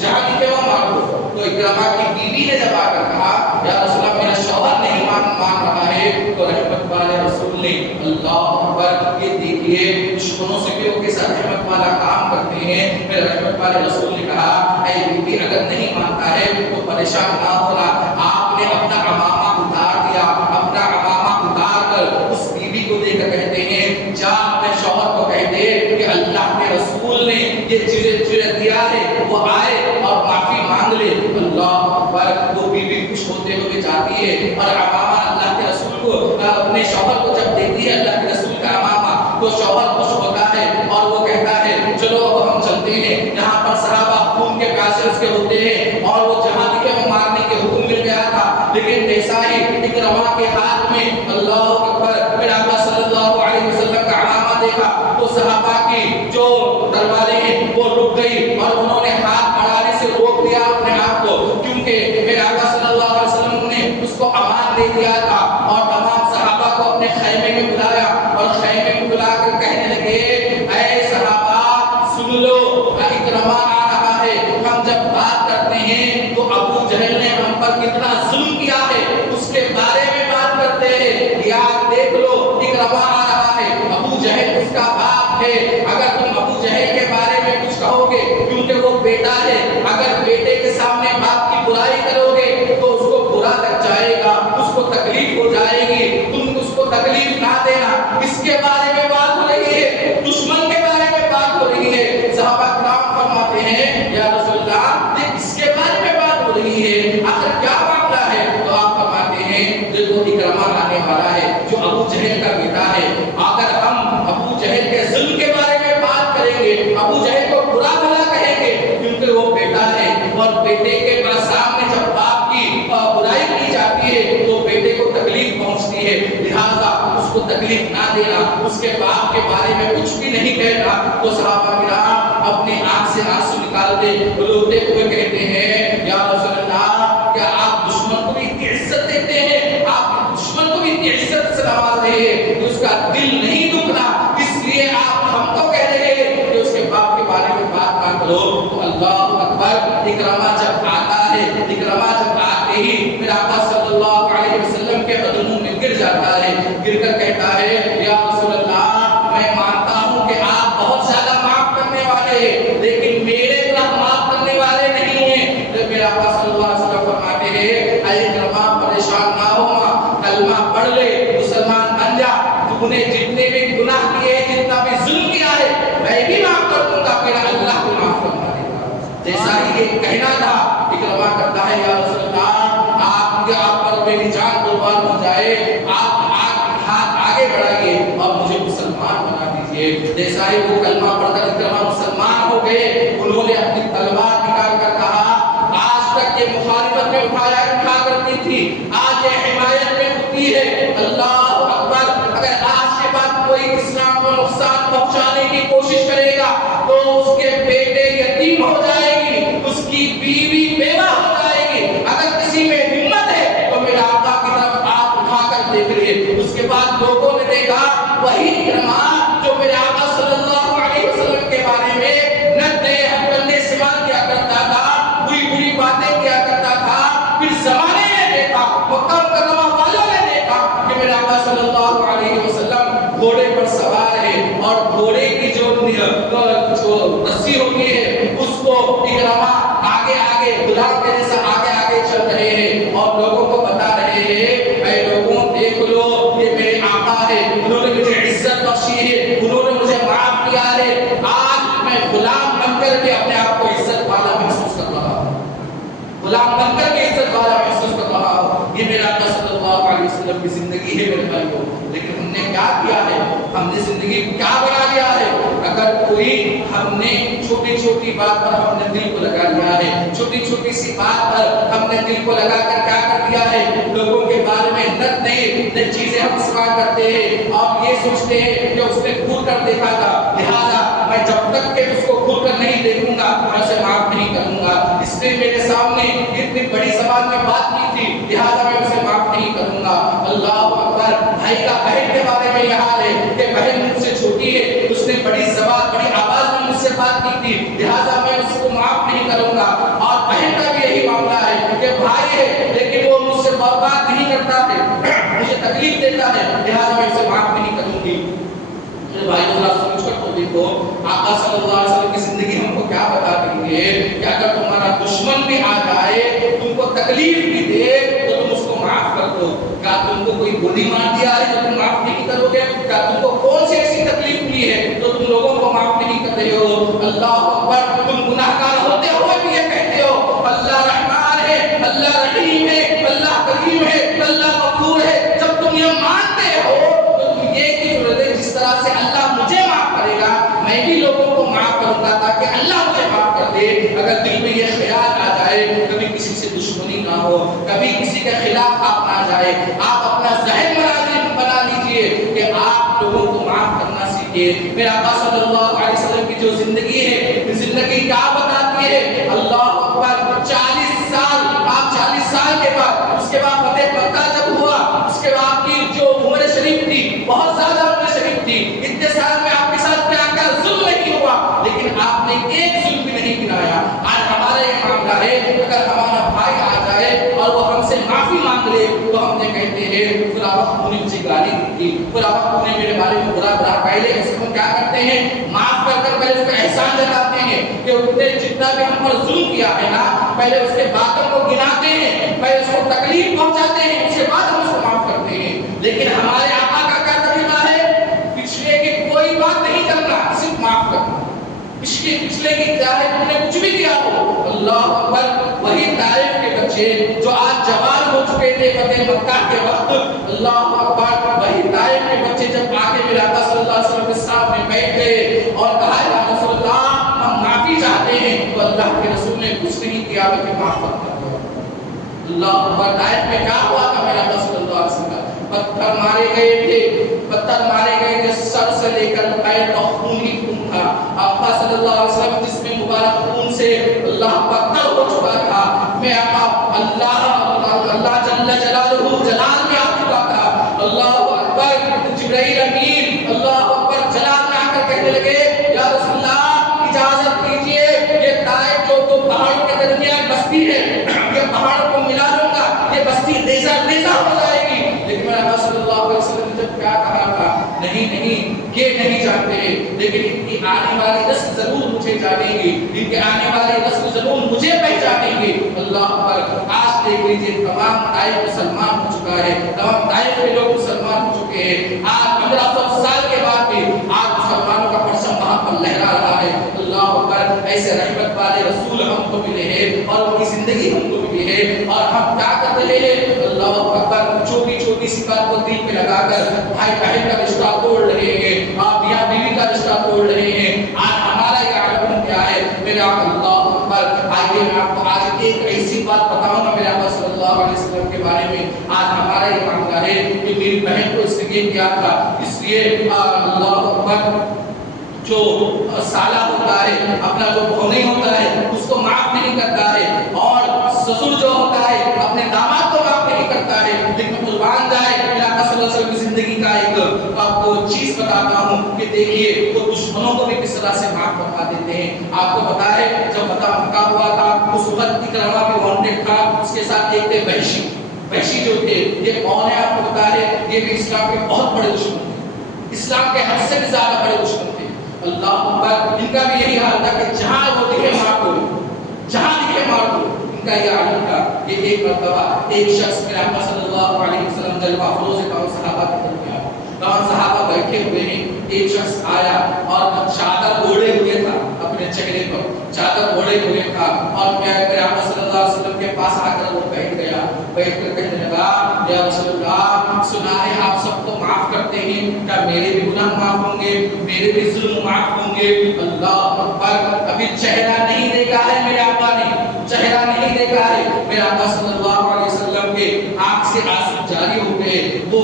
جہاں دکھے وہ مار دو. تو اکرمہ کی بیوی نے جب آ کر کہا یا رسول اللہ میرا شوہر نہیں مان رہا ہے، تو رحمت والے رسول نے اللہ اکبر یہ دیکھیے دشمنوں سے بھی وہ کے ساتھ رحمت والا کام کرتے ہیں. میرے رحمت والے رسول نے کہا اے بیوی اگر نہیں مانتا ہے تو پریشان نہ ہونا. آپ نے اپنا عمامہ اتار دیا، اپنا عمامہ اتار کر اس بیوی کو دے کر کہتے ہیں جا اپنے شوہر کو کہہ دے کہ اللہ کے رسول نے یہ چیزیں دیا ہے، وہ آئے اور معافی مانگ لے. اللہ اکبر. وہ بیوی خوش ہوتے ہوئے جاتی ہے اور عمامہ اللہ کے رسول کو اپنے شوہر کو جب دیتی ہے اللہ کے رسول کا عمامہ، تو شوہر خوش ہوتا ہے اور وہ کہتا ہے چلو اب ہم چلتے ہیں. یہاں پر صحابہ خون کے پیاسے اس کے ہوتے ہیں اور وہ جہاں دکھے وہ مارنے کے حکم مل گیا تھا. لیکن جیسا ہی اکرمہ کے ہاتھ میں اللہ اکبر پھر آقا صلی اللہ علیہ وسلم کا عمامہ دیکھا تو صحابہ کی جو تلواریں ہیں وہ رک گئی اور انہوں نے ہاتھ بڑھانے سے روک دیا اپنے آپ کو، کیونکہ پھر آقا صلی اللہ علیہ وسلم نے اس کو امان دے دیا تھا. اور تمام صحابہ کو اپنے خیمے میں بلایا اور خیمے میں بلا کر کہنے لگے اے صحابہ سن لو اکرمہ آ رہا ہے. ہم جب بات کرتے ہیں تو ابو جہل نے ہم پر کتنا ظلم کیا ہے اس کے بارے میں بات کرتے ہیں. یاد دیکھ لو اکرمہ آ رہا ہے، ابو جہل اس کا باپ ہے. اگر تم ابو جہل کے بارے میں کچھ کہو گے کیونکہ وہ بیٹا ہے، اگر بیٹے کے سامنے باپ کی برائی کرو گے تو اس کو برا لگ جائے گا، اس کو تکلیف ہو جائے گی. تم اس کو تکلیف نہ دینا. اس کے بارے میں بات ہو رہی ہے، دشمن کے بارے میں بات ہو رہی ہے. صحابہ کرام فرماتے ہیں یا رسول اللہ یہ اس کے بارے میں بات ہو رہی ہے، آخر کیا معاملہ ہے؟ تو آپ فرماتے ہیں دیکھو اکرمہ آنے والا ہے جو ابو جہل کا بیٹا ہے. اگر ہم ابو جہل کے ظلم کے بارے میں بات کریں گے، ابو جہل کو برا بھلا کہیں گے کیونکہ وہ بیٹا ہے اور بیٹے کے سامنے جب باپ کی برائی کی جاتی ہے تو بیٹے کو تکلیف پہنچتی ہے. لہذا اس کو تکلیف نہ دینا، اس کے باپ کے بارے میں کچھ بھی نہیں کہنا. تو صحابہ کرام اپنی آنکھ سے آنسو نکالتے روتے ہوئے کہتے ہیں یا رسول اللہ کیا آپ دشمن کو بھی اتنی عزت دیتے ہیں، آپ دشمن کو بھی اتنی عزت سے نوازتے ہیں کہ اس کا دل نہیں دکھنا، اس لیے آپ ہم کو کہہ رہے ہیں کہ اس کے باپ کے بارے میں بات نہ کرو. تو اللہ اکبر. اکرمہ جب آتا ہے، اکرمہ جب آتے ہی پھر آقا صلی اللہ علیہ وسلم کے قدموں میں گر جاتا ہے، گر کر کہتا ہے یا رسول اللہ میں مانتا ہوں کہ آپ بہت زیادہ معاف کرنے والے ہیں لیکن میرے گناہ معاف کرنے والے نہیں ہیں. پھر میرے آقا صلی اللہ علیہ وسلم فرماتے ہیں اے اکرمہ پریشان نہ ہونا، کلمہ پڑھ لے، مسلمان بن جا. تو نے جتنے بھی گناہ کیے، جتنا بھی ظلم کیا ہے میں بھی معاف کر دوں گا، میرا اللہ کو معاف فرما دے گا. جیسا ہی یہ کہنا تھا اکرمہ کرتا ہے یا رسول اللہ آپ پر میری جان قربان ہو جائے، آپ ہاتھ آگے بڑھائیے اور مجھے مسلمان بنا دیجیے. جیسا ہی وہ کلمہ پڑھ کر اکرمہ مسلمان ہو گئے، انہوں نے اپنی تلوار نکال کر کہا آج تک یہ مخالفت میں اٹھا کرتی تھی، آج یہ حمایت میں اٹھتی ہے. اللہ اکبر. اگر آج کے بعد کوئی اسلام کو نقصان پہنچانے کی کوشش کرے گا تو اس کے بیٹے یتیم ہو جائے گی، اس کی بیوی بیوہ ہو جائے گی. اگر کسی میں ہمت ہے تو میرے آقا کی طرف آپ اٹھا کر دیکھ لیے. اس کے بعد لوگوں نے دیکھا وہی اکرمہ جو میرے آقا صلی اللہ علیہ وسلم کے بارے میں ندے ہتھکندے استعمال کیا کرتا تھا، بری بری باتیں کیا کرتا تھا. پھر زمانے نے دیکھا، مکہ مکرمہ والوں نے دیکھا کہ میرے آقا صلی اللہ علیہ وسلم گھوڑے پر سوار ہے اور گھوڑے کی جو رسی ہوتی ہے اس کو اکرمہ آگے آگے غلام کے جیسا آگے آگے چل رہے ہیں اور لوگوں کو بتا رہے ہیں اے لوگوں دیکھ لو یہ میرے آقا ہے، انہوں نے مجھے عزت بخشی ہے، انہوں نے مجھے معاف کیا ہے. آج میں غلام بن کر کے اپنے آپ کو عزت والا محسوس کر رہا ہوں، غلام بن کر کے عزت والا محسوس کر رہا ہوں. یہ میرا آقا صلی اللہ علیہ وسلم کی زندگی ہے میرے بھائیو. لیکن ہم نے کیا کیا ہے؟ ہم نے زندگی کیا بنا لیا ہے؟ اگر کوئی ہم نے چھوٹی چھوٹی بات پر ہم نے دل کو لگا لیا ہے، چھوٹی چھوٹی سی بات پر ہم نے دل کو لگا کر کیا کر دیا ہے؟ لوگوں کے بارے میں نئی چیزیں ہم استعمال کرتے ہیں اور یہ سوچتے ہیں کہ اس نے خود گھور کر دیکھا تھا، لہٰذا میں جب تک کہ اس کو گھور کر نہیں دیکھوں گا میں اسے معاف نہیں کروں گا۔ اس نے میرے سامنے اتنی بڑی زبان میں بات کی تھی، لہٰذا میں اسے معاف نہیں کروں گا۔ اللہ اکبر۔ بھائی کا بہن کے بارے میں یہ حال ہے کہ بہن مجھ سے چھوٹی ہے، اس نے بڑی زبان بڑی آواز میں مجھ سے بات کی تھی، لہٰذا میں اس کو معاف نہیں کروں گا۔ اور بہن کا بھی یہی معاملہ ہے کہ بھائی ہے لیکن وہ مجھ سے بات نہیں کرتا ہے، مجھے تکلیف دیتا ہے، لہٰذا میں اسے معاف نہیں کروں گی۔ میرے بھائی ذرا سوچ کر تو دیکھو آقا صلی اللہ علیہ وسلم کی زندگی ہم کو کیا بتا رہی ہے کہ اگر تمہارا دشمن بھی آ جائے تم کو تکلیف بھی دے تو تم اس کو معاف کر دو۔ کیا تم کو کوئی گولی مار دیا ہے تو تم معاف نہیں کرو گے؟ کیا تم کو کون سی ایسی تکلیف ملی ہے تو تم لوگوں کو معاف نہیں کرتے ہو؟ اللہ اکبر۔ تم گناہگار ہوتے ہوئے بھی یہ کہتے ہو اللہ رحمان ہے، اللہ رحیم ہے، اللہ کریم ہے، اللہ غفور ہے۔ جب تم یہ مانتے ہو تو تم یہ کی ضرورت ہے جس طرح سے اللہ مجھے معاف کرے گا میں بھی لوگوں کو معاف کروں گا تاکہ اللہ مجھے معاف کر دے۔ اگر دل میں یہ خیال آ جائے کبھی کسی سے دشمنی نہ ہو، کبھی کسی کے خلاف آپ نہ جائے، آپ اپنا ذہن بنا لیجئے کہ آپ لوگوں کو معاف کرنا سیکھیے۔ میرے آقا صلی اللہ علیہ وسلم کی جو زندگی ہے، زندگی کیا بتاتی ہے؟ اللہ اکبر۔ 40 سال، آپ 40 سال کے بعد، اس کے بعد فتح مکہ جب ہوا، اس کے بعد کی جو عمر شریف تھی بہت زیادہ عمر شریف تھی، اتنے سال میں آپ کے ساتھ کیا کیا ظلم نہیں ہوا، لیکن آپ نے ایک ظلم بھی نہیں گرایا۔ آج ہمارا یہ معاملہ ہے اگر ہمارا بھائی آ جائے اور وہ ہم سے معافی مانگ لے تو ہم نے کہتے ہیں پورا وقت انہیں مجھے گالی دی، پورا وقت انہیں میرے بارے میں برا برا پہلے اس کو کیا کرتے ہیں معاف کر کر پہلے اس کو احسان جتاتے ہیں کہ اس نے جتنا بھی ہم پر ظلم کیا ہے نا پہلے اس کے باتوں کو گناتے ہیں، پہلے اس کو تکلیف پہنچاتے ہیں، اس کے بعد ہم اس کو معاف کرتے ہیں۔ لیکن ہمارے آقا کا کیا طریقہ ہے؟ پچھلے کی کوئی بات نہیں کرنا، صرف معاف کرنا۔ پچھلے کی چاہے تم نے کچھ بھی کیا ہو، اللہ اکبر۔ وہی طائف کے بچے جو آج جوان ہو چکے تھے فتح مکہ کے وقت، اللہ اکبر، وہی طائف کے بچے جب آ کے میرے آقا صلی اللہ علیہ وسلم کے سامنے بیٹھ گئے اور کہا یا رسول اللہ ہم معافی چاہتے ہیں، تو اللہ کے رسول نے کچھ نہیں کیا بلکہ معاف کر دیا۔ اللہ اکبر۔ طائف میں کیا ہوا تھا میرے آقا صلی اللہ علیہ وسلم؟ پتھر مارے گئے تھے، پتھر مارے گئے تھے، سر سے لے کر پیر تک خون ہی خون تھا۔ آقا صلی اللہ علیہ وسلم جس میں مبارک خون سے اللہ پتھر ہو چکا تھا، میں آقا اللہ جل جلالہ جلال میں آ چکا تھا۔ اللہ اکبر۔ جبرائیل امین اللہ اکبر جلال میں آ کر کہنے لگے یا رسول اللہ اجازت دیجئے یہ طائف جو دو پہاڑوں کے درمیان بستی ہے یہ پہاڑوں کو ملا دوں گا، یہ بستی ریزہ ریزہ ہو جائے گی۔ لیکن میرے آقا صلی اللہ علیہ وسلم نے جب کیا کہا تھا نہیں یہ نہیں جانتے لیکن ان کی آنے والی نسل ضرور مجھے جانیں گی، ان کے آنے والی نسل ضرور مجھے پہچانیں گے۔ اللہ اکبر۔ آج دیکھ لیجیے تمام طائف مسلمان ہو چکا ہے، تمام طائف کے لوگ مسلمان ہو چکے ہیں۔ آج 1500 سال کے بعد بھی آج مسلمانوں کا پرچم وہاں پر لہرا رہا ہے۔ اللہ اکبر۔ ایسے رحمت والے رسول ہم کو ملے ہیں اور ان کی زندگی ہم کو ملی ہے اور ہم کیا کر رہے ہیں؟ اللہ اکبر۔ چھوٹی چھوٹی سی بات کو دل پہ لگا کر بھائی بہن کا رشتہ توڑ رہے ہیں، آپ میاں بیوی کا رشتہ توڑ رہے ہیں۔ آج ہمارا یہ عالم کیا ہے میرے آقا؟ اللہ اکبر۔ آئیے میں آپ کو آج ایک ایسی بات بتاؤں گا میرے آقا صلی اللہ علیہ وسلم کے بارے میں۔ آج ہمارا یہ معاملہ ہے کہ میری بہن کو اس لیے کیا تھا، اس لیے اللہ اکبر جو سالہ ہوتا ہے اپنا جو بھونی ہوتا ہے اس کو معاف نہیں کرتا ہے، اور سسر جو ہوتا ہے اپنے داماد کو معاف نہیں کرتا ہے۔ لیکن قربان جائے میرے آقا صلی اللہ علیہ وسلم کی زندگی کا ایک آپ کو چیز بتاتا ہوں کہ دیکھیے وہ دشمنوں کو بھی کس طرح سے معاف کروا دیتے ہیں۔ آپ کو پتا ہے جب فتح مکہ ہوا تھا اس وقت اکرامہ بھی وانٹیڈ تھا، اس کے ساتھ ایک تھے وحشی جو تھے۔ یہ کون ہے آپ کو پتا ہے؟ یہ بھی اسلام کے بہت بڑے دشمن تھے، اسلام کے حد سے بھی زیادہ بڑے دشمن تھے۔ اللہ اکبر۔ ان کا بھی یہی حال تھا کہ جہاں وہ دکھے مار دو، جہاں دکھے مار دو، ان کا یہ عالم تھا۔ یہ ایک مرتبہ ایک شخص میرے آقا صلی اللہ علیہ وسلم جلوہ افروز تمام صحابہ کے درمیان، تمام صحابہ بیٹھے ہوئے ہیں، ایک شخص آیا اور چادر اوڑھے ہوئے تھا اپنے چہرے پر، چادر اوڑھے ہوئے تھا اور میرے آقا صلی اللہ علیہ وسلم کے پاس آ کر وہ بیٹھ گیا، بیٹھ کر کہنے لگا یا رسول اللہ سنا ہے آپ سب کو معاف کرتے ہیں، کیا میرے بھی گناہ معاف ہوں گے، میرے بھی ظلم معاف ہوں گے؟ اللہ اکبر۔ ابھی چہرہ نہیں دیکھا ہے میرے آقا نے، چہرہ نہیں دیکھا ہے میرے آقا صلی اللہ علیہ وسلم کے آنکھ سے آنسو جاری ہو گئے، وہ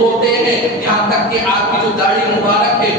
روتے ہیں، یہاں تک کہ آپ کی جو داڑھی مبارک ہے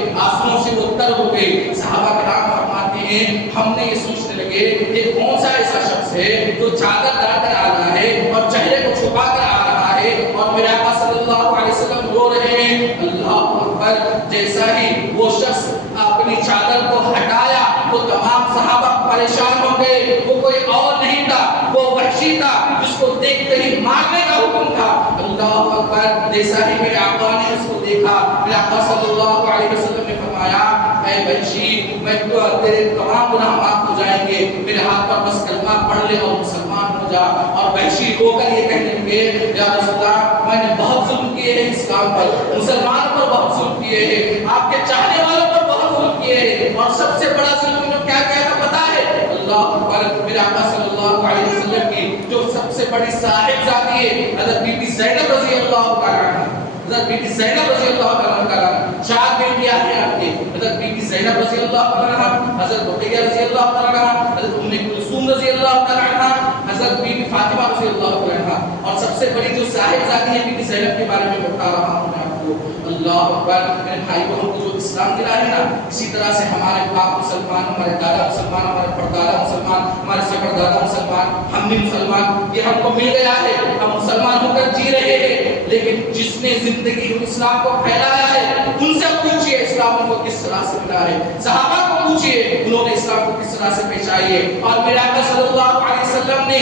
رو رہے ہیں. اللہ اکبر. جیسا ہی وہ شخص اپنی چادر کو ہٹایا وہ تمام صحابہ پریشان ہو گئے. وہ کوئی اور نہیں تھا, وہ وحشی تھا جس کو دیکھتے ہی مارنے کا حکم تھا. اللہ اکبر. جیسا ہی میرے آقا نے اس کو دیکھا, میرے آقا صلی اللہ علیہ وسلم نے فرمایا اے وحشی میں تیرے تمام گناہ معاف ہو جائیں گے, میرے ہاتھ پر بس کلمہ پڑھ لے اور مسلمان ہو جا. اور وحشی ہو کر یہ کہنے لگے یا رسول اللہ میں نے بہت ظلم کیے ہیں اسلام پر, مسلمانوں پر بہت ظلم کیے ہیں, آپ کے چاہنے والوں پر بہت ظلم کیے ہیں, اور سب سے بڑا ظلم انہوں کیا کیا تھا پتا ہے؟ اللہ اکبر. میرے آقا صلی اللہ علیہ وسلم کی جو سب سے بڑی صاحبزادی ہے حضرت بی بی زینب رضی اللہ تعالیٰ عنہ, حضرت بی بی زینب رضی اللہ تعالیٰ عنہ, چار بیٹیاں ہیں آپ کی, حضرت بی بی زینب رضی اللہ تعالیٰ عنہ, حضرت رقیہ رضی اللہ تعالیٰ عنہ, حضرت ام کلثوم رضی اللہ تعالیٰ عنہ, حضرت بی بی فاطمہ رضی اللہ تعالیٰ عنہ. اور سب سے بڑی جو صاحبزادی ہے بی بی زینب کے بارے میں بتا رہا ہوں میں آپ کو. اللہ اکبر. میرے بھائی بہنوں کو جو اسلام دلا ہے نا, اسی طرح سے ہمارے باپ مسلمان, ہمارے دادا مسلمان, ہمارے پردادا مسلمان, ہمارے سے پردادا مسلمان, ہم بھی مسلمان, یہ ہم کو مل گیا ہے, ہم مسلمان ہو کر جی رہے ہیں. لیکن جس نے زندگی اسلام کو پھیلایا ہے ان سے پوچھئے اسلام کو کس طرح سے ملا ہے, صحابہ کو پوچھئے انہوں نے اسلام کو کس طرح سے پیش آئی ہے. اور میرے آقا صلی اللہ علیہ وسلم نے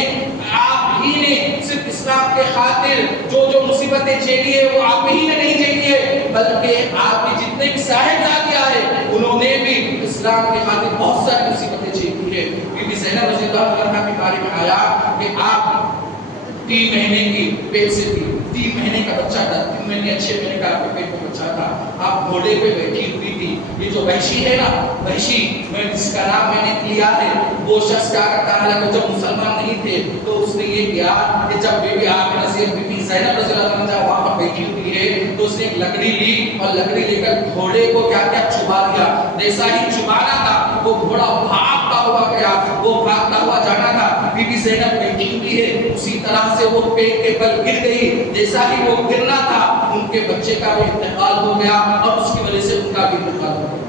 آپ ہی نے صرف اسلام کے خاطر جو جو مصیبتیں جھیلی ہے وہ آپ ہی نے نہیں جھیلی ہے, بلکہ آپ کی جتنے بھی صاحبزادیاں ہیں انہوں نے بھی اسلام کے خاطر بہت ساری مصیبتیں جھیلی ہے. بی بی زینب رضی اللہ عنہا کے بارے میں آیا کہ آپ 3 مہینے کی پیٹ سے تھی, 3 مہینے کا بچہ تھا, 3 مہینے 6 مہینے کا آپ کے پیٹ میں بچہ تھا, آپ گھوڑے پہ بیٹھی ہوئی تھی. یہ جو وحشی ہے نا, وحشی میں جس کا نام میں نے لیا ہے, وہ شخص کیا کرتا ہے کہ جب مسلمان نہیں تھے تو اس نے یہ کیا کہ جب بی بی آمنہ سے بی بی زینب رضی اللہ عنہا وہاں پر بیٹھی ہوئی ہے تو اس نے ایک لکڑی لی اور لکڑی لے کر گھوڑے کو کیا کیا چبا دیا. جیسا ہی چبانا تھا وہ گھوڑا بھاگتا ہوا گیا, وہ بھاگتا ہوا جانا تھا. بی بی زینب بیٹھی ہوئی ہے, اسی طرح سے وہ پیٹ کے بل گر گئی. جیسا ہی وہ گرنا تھا ان کے بچے کا بھی انتقال ہو گیا اور اس کی وجہ سے ان کا بھی انتقال ہو گیا.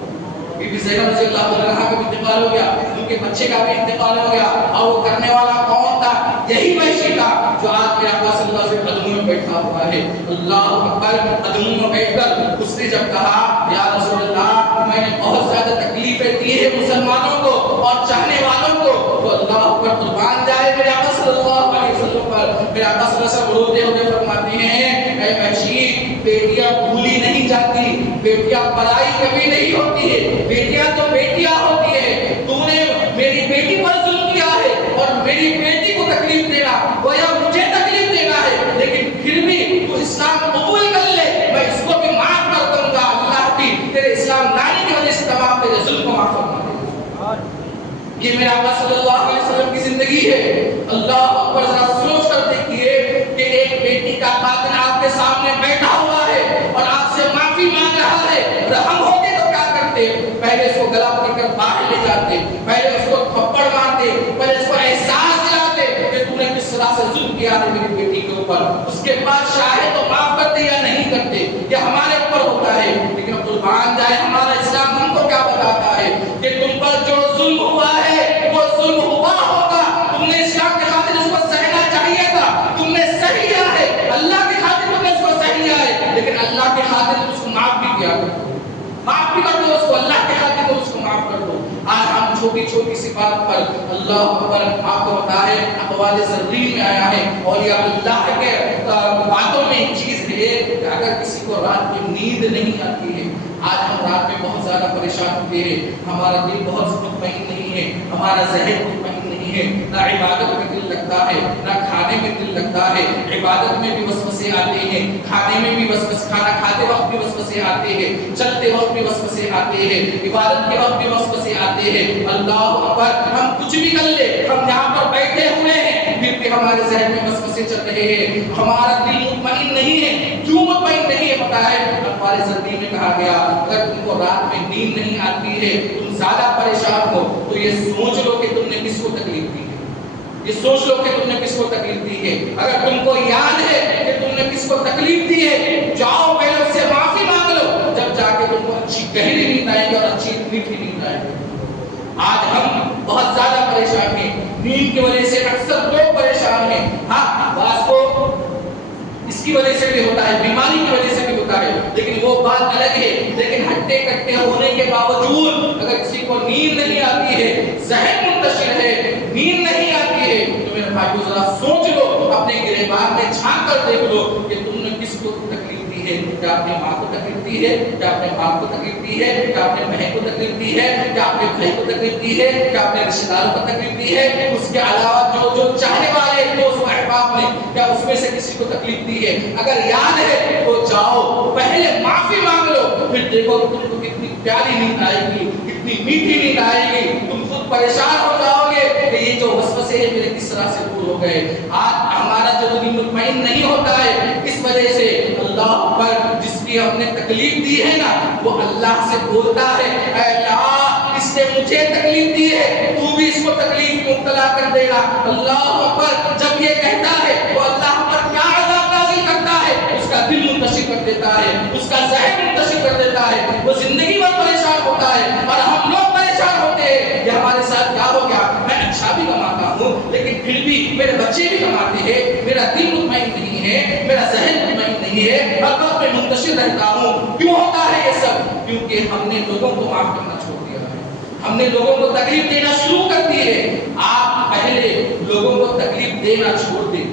بی بی زینب رضی اللہ عنہا کا بھی انتقال ہو گیا, ان کے بچے کا بھی انتقال ہو گیا. اور وہ کرنے والا کون تھا؟ یہی وحشی تھا جو آج کے آقا صلی اللہ علیہ وسلم قدموں میں بیٹھا ہوا ہے. اللہ اکبر. قدموں میں بیٹھ کر اس نے جب کہا یا رسول اللہ میں نے بہت زیادہ تکلیفیں دی ہے مسلمانوں کو اور چاہنے والوں کو, تو اللہ اکبر قربان جائے میرے آقا صلی اللہ علیہ وسلم پر. میرے آقا صلی اللہ علیہ وسلم روتے ہوئے فرماتے ہیں اے وحشی بیٹیاں بھولی نہیں جاتی, بیٹیاں پرائی کبھی نہیں ہوتی ہے, بیٹیاں تو بیٹیاں ہوتی ہے. تو نے میری بیٹی پر ظلم کیا ہے اور میری بیٹی کو تکلیف دینا گویا مجھے تکلیف دینا ہے, لیکن پھر بھی تو اسلام قبول کر لے, میں اس کو بھی معاف کر دوں گا. اللہ بھی تیرے اسلام لانے کی وجہ سے تمام تیرے ظلم کو معاف فرما دے گا. یہ میرے آقا صلی اللہ علیہ وسلم کی زندگی ہے. اللہ اکبر. ذرا سوچ کر دیکھیے کہ ایک بیٹی کا قاتل آپ کے سامنے بیٹھا ہوا ہے اور آپ سے معافی مانگ رہا ہے. رحم ہوتے تو کیا کرتے؟ پہلے اس کو گلا پکڑ کر باہر لے جاتے, پہلے اس کو تھپڑ مارتے, پہلے اس کو احساس دلاتے کہ تم نے کس طرح سے ظلم کیا ہے میری بیٹی کے اوپر. اس کے بعد شاید تو معاف کرتے یا نہیں کرتے, یہ ہمارے اوپر ہوتا ہے. لیکن قربان جائے ہمارا اسلام ہم کو کیا بتاتا ہے کہ تم پر جو ظلم ہوا ہے وہ ظلم ہوا ہوگا. تم نے اسلام کے خاطر اس کو سہنا چاہیے تھا, تم نے سہ لیا ہے. اللہ کی خاطر تم نے اس کو سہ لیا ہے, لیکن اللہ کی خاطر اس کو معاف بھی کیا کرو, معاف بھی کر دو اس کو. اللہ کے خاطر تو اس کو معاف کر دو. آج ہم چھوٹی چھوٹی سی بات پر اللہ اکبر آپ کو بتا ہے اقوال زرین میں آیا ہے اولیاء اللہ کے باتوں میں ایک چیز ہے کہ اگر کسی کو رات میں نیند نہیں آتی ہے, آج ہم رات میں بہت زیادہ پریشان ہوتے ہیں, ہمارا دل بہت مطمئن نہیں ہے, ہمارا ذہن مطمئن نہیں ہے, نہ عبادت میں دل لگتا ہے نہ کھانے میں دل لگتا ہے. عبادت میں بھی وسوسے آتے ہیں, کھانے میں بھی وسوسے, کھانا کھاتے وقت بھی وسوسے آتے ہیں, چلتے وقت بھی وسوسے آتے ہیں, عبادت کے وقت بھی وسوسے آتے ہیں. اللہ اکبر. ہم کچھ بھی کر لے, ہم یہاں پر بیٹھے ہوئے ہیں پھر بھی ہمارے ذہن میں وسوسے چل رہے ہیں, ہمارا دل مطمئن نہیں ہے. کیوں مطمئن نہیں ہے پتہ ہے؟ ہمارے زندگی میں کہا گیا اگر تم کو رات میں نیند نہیں آتی ہے, تم زیادہ پریشان ہو تو یہ سوچ لو کہ تم نے کس کو تکلیف دی ہے, یہ سوچ لو کہ تم نے کس کو تکلیف دی ہے. اگر تم کو یاد ہے کہ تم نے کس کو تکلیف دی ہے, جاؤ پہلے اس سے معافی مانگ لو, جب جا کے تم کو اچھی گہری نیند آئے گی اور اچھی میٹھی نیند آئے گی. آج ہم بہت زیادہ پریشان ہیں, نیند کی وجہ سے اکثر لوگ پریشان ہیں. ہاں بعض کو اس کی وجہ سے بھی ہوتا ہے, بیماری کی وجہ سے بھی ہوتا ہے، لیکن وہ بات الگ ہے۔ لیکن ہٹے کٹے ہونے کے باوجود اگر کسی کو نیند نہیں آتی ہے، ذہن منتشر ہے، نیند نہیں آتی ہے، تو میرے بھائیو ذرا سوچ لو، اپنے گریبان میں جھانک کر دیکھ لو کہ تم نے کس کو تکلیف دی ہے۔ کیا اپنی ماں کو تکلیف دی ہے؟ کیا اپنے باپ کو تکلیف دی ہے؟ کیا اپنے بہن کو تکلیف دی ہے؟ کیا اپنے بھائی کو تکلیف دی ہے؟ کیا اپنے رشتہ داروں کو تکلیف دی ہے؟ اس کے علاوہ جو چاہنے والے دوست و احباب نے کیا اس میں سے کسی کو تکلیف دی ہے؟ اگر یاد ہے تو جاؤ پہلے معافی مانگ لو، پھر دیکھو تم کو کتنی پیاری نیند آئے گی، کتنی میٹھی نیند آئے گی۔ تم خود پریشان ہو جاؤ گے کہ یہ جو وسوسے ہیں میرے کس طرح سے دور ہو گئے۔ آج ہمارا جو دل مطمئن نہیں ہوتا ہے اس وجہ سے اللہ پر جس کی ہم نے تکلیف دی ہے نا، وہ اللہ سے بولتا ہے اے اللہ اس نے مجھے تکلیف دی ہے، تو بھی اس کو تکلیف میں مبتلا کر دے گا۔ اللہ پر جب یہ کہتا ہے تو اللہ پر کیا عذاب نازل کرتا ہے، اس کا دل منتشر کر دیتا ہے، اس کا ذہن منتشر کر دیتا ہے، وہ زندگی بھر پریشان ہوتا ہے اور ہم لوگ پریشان ہوتے ہیں کہ ہمارے ساتھ کیا ہو گیا، میں اچھا بھی کماتا ہوں لیکن پھر بھی میرے بچے بھی کماتے ہیں، میرا دل مطمئن نہیں ہے، میرا ذہن مطمئن نہیں ہے، ہر وقت میں منتشر رہتا ہوں۔ کیوں ہوتا ہے یہ سب؟ کیونکہ ہم نے لوگوں کو معاف کرنا چھوڑ دیا ہے، ہم نے لوگوں کو تکلیف دینا شروع کر دی ہے۔ آپ پہلے لوگوں کو تکلیف دینا چھوڑ دیں،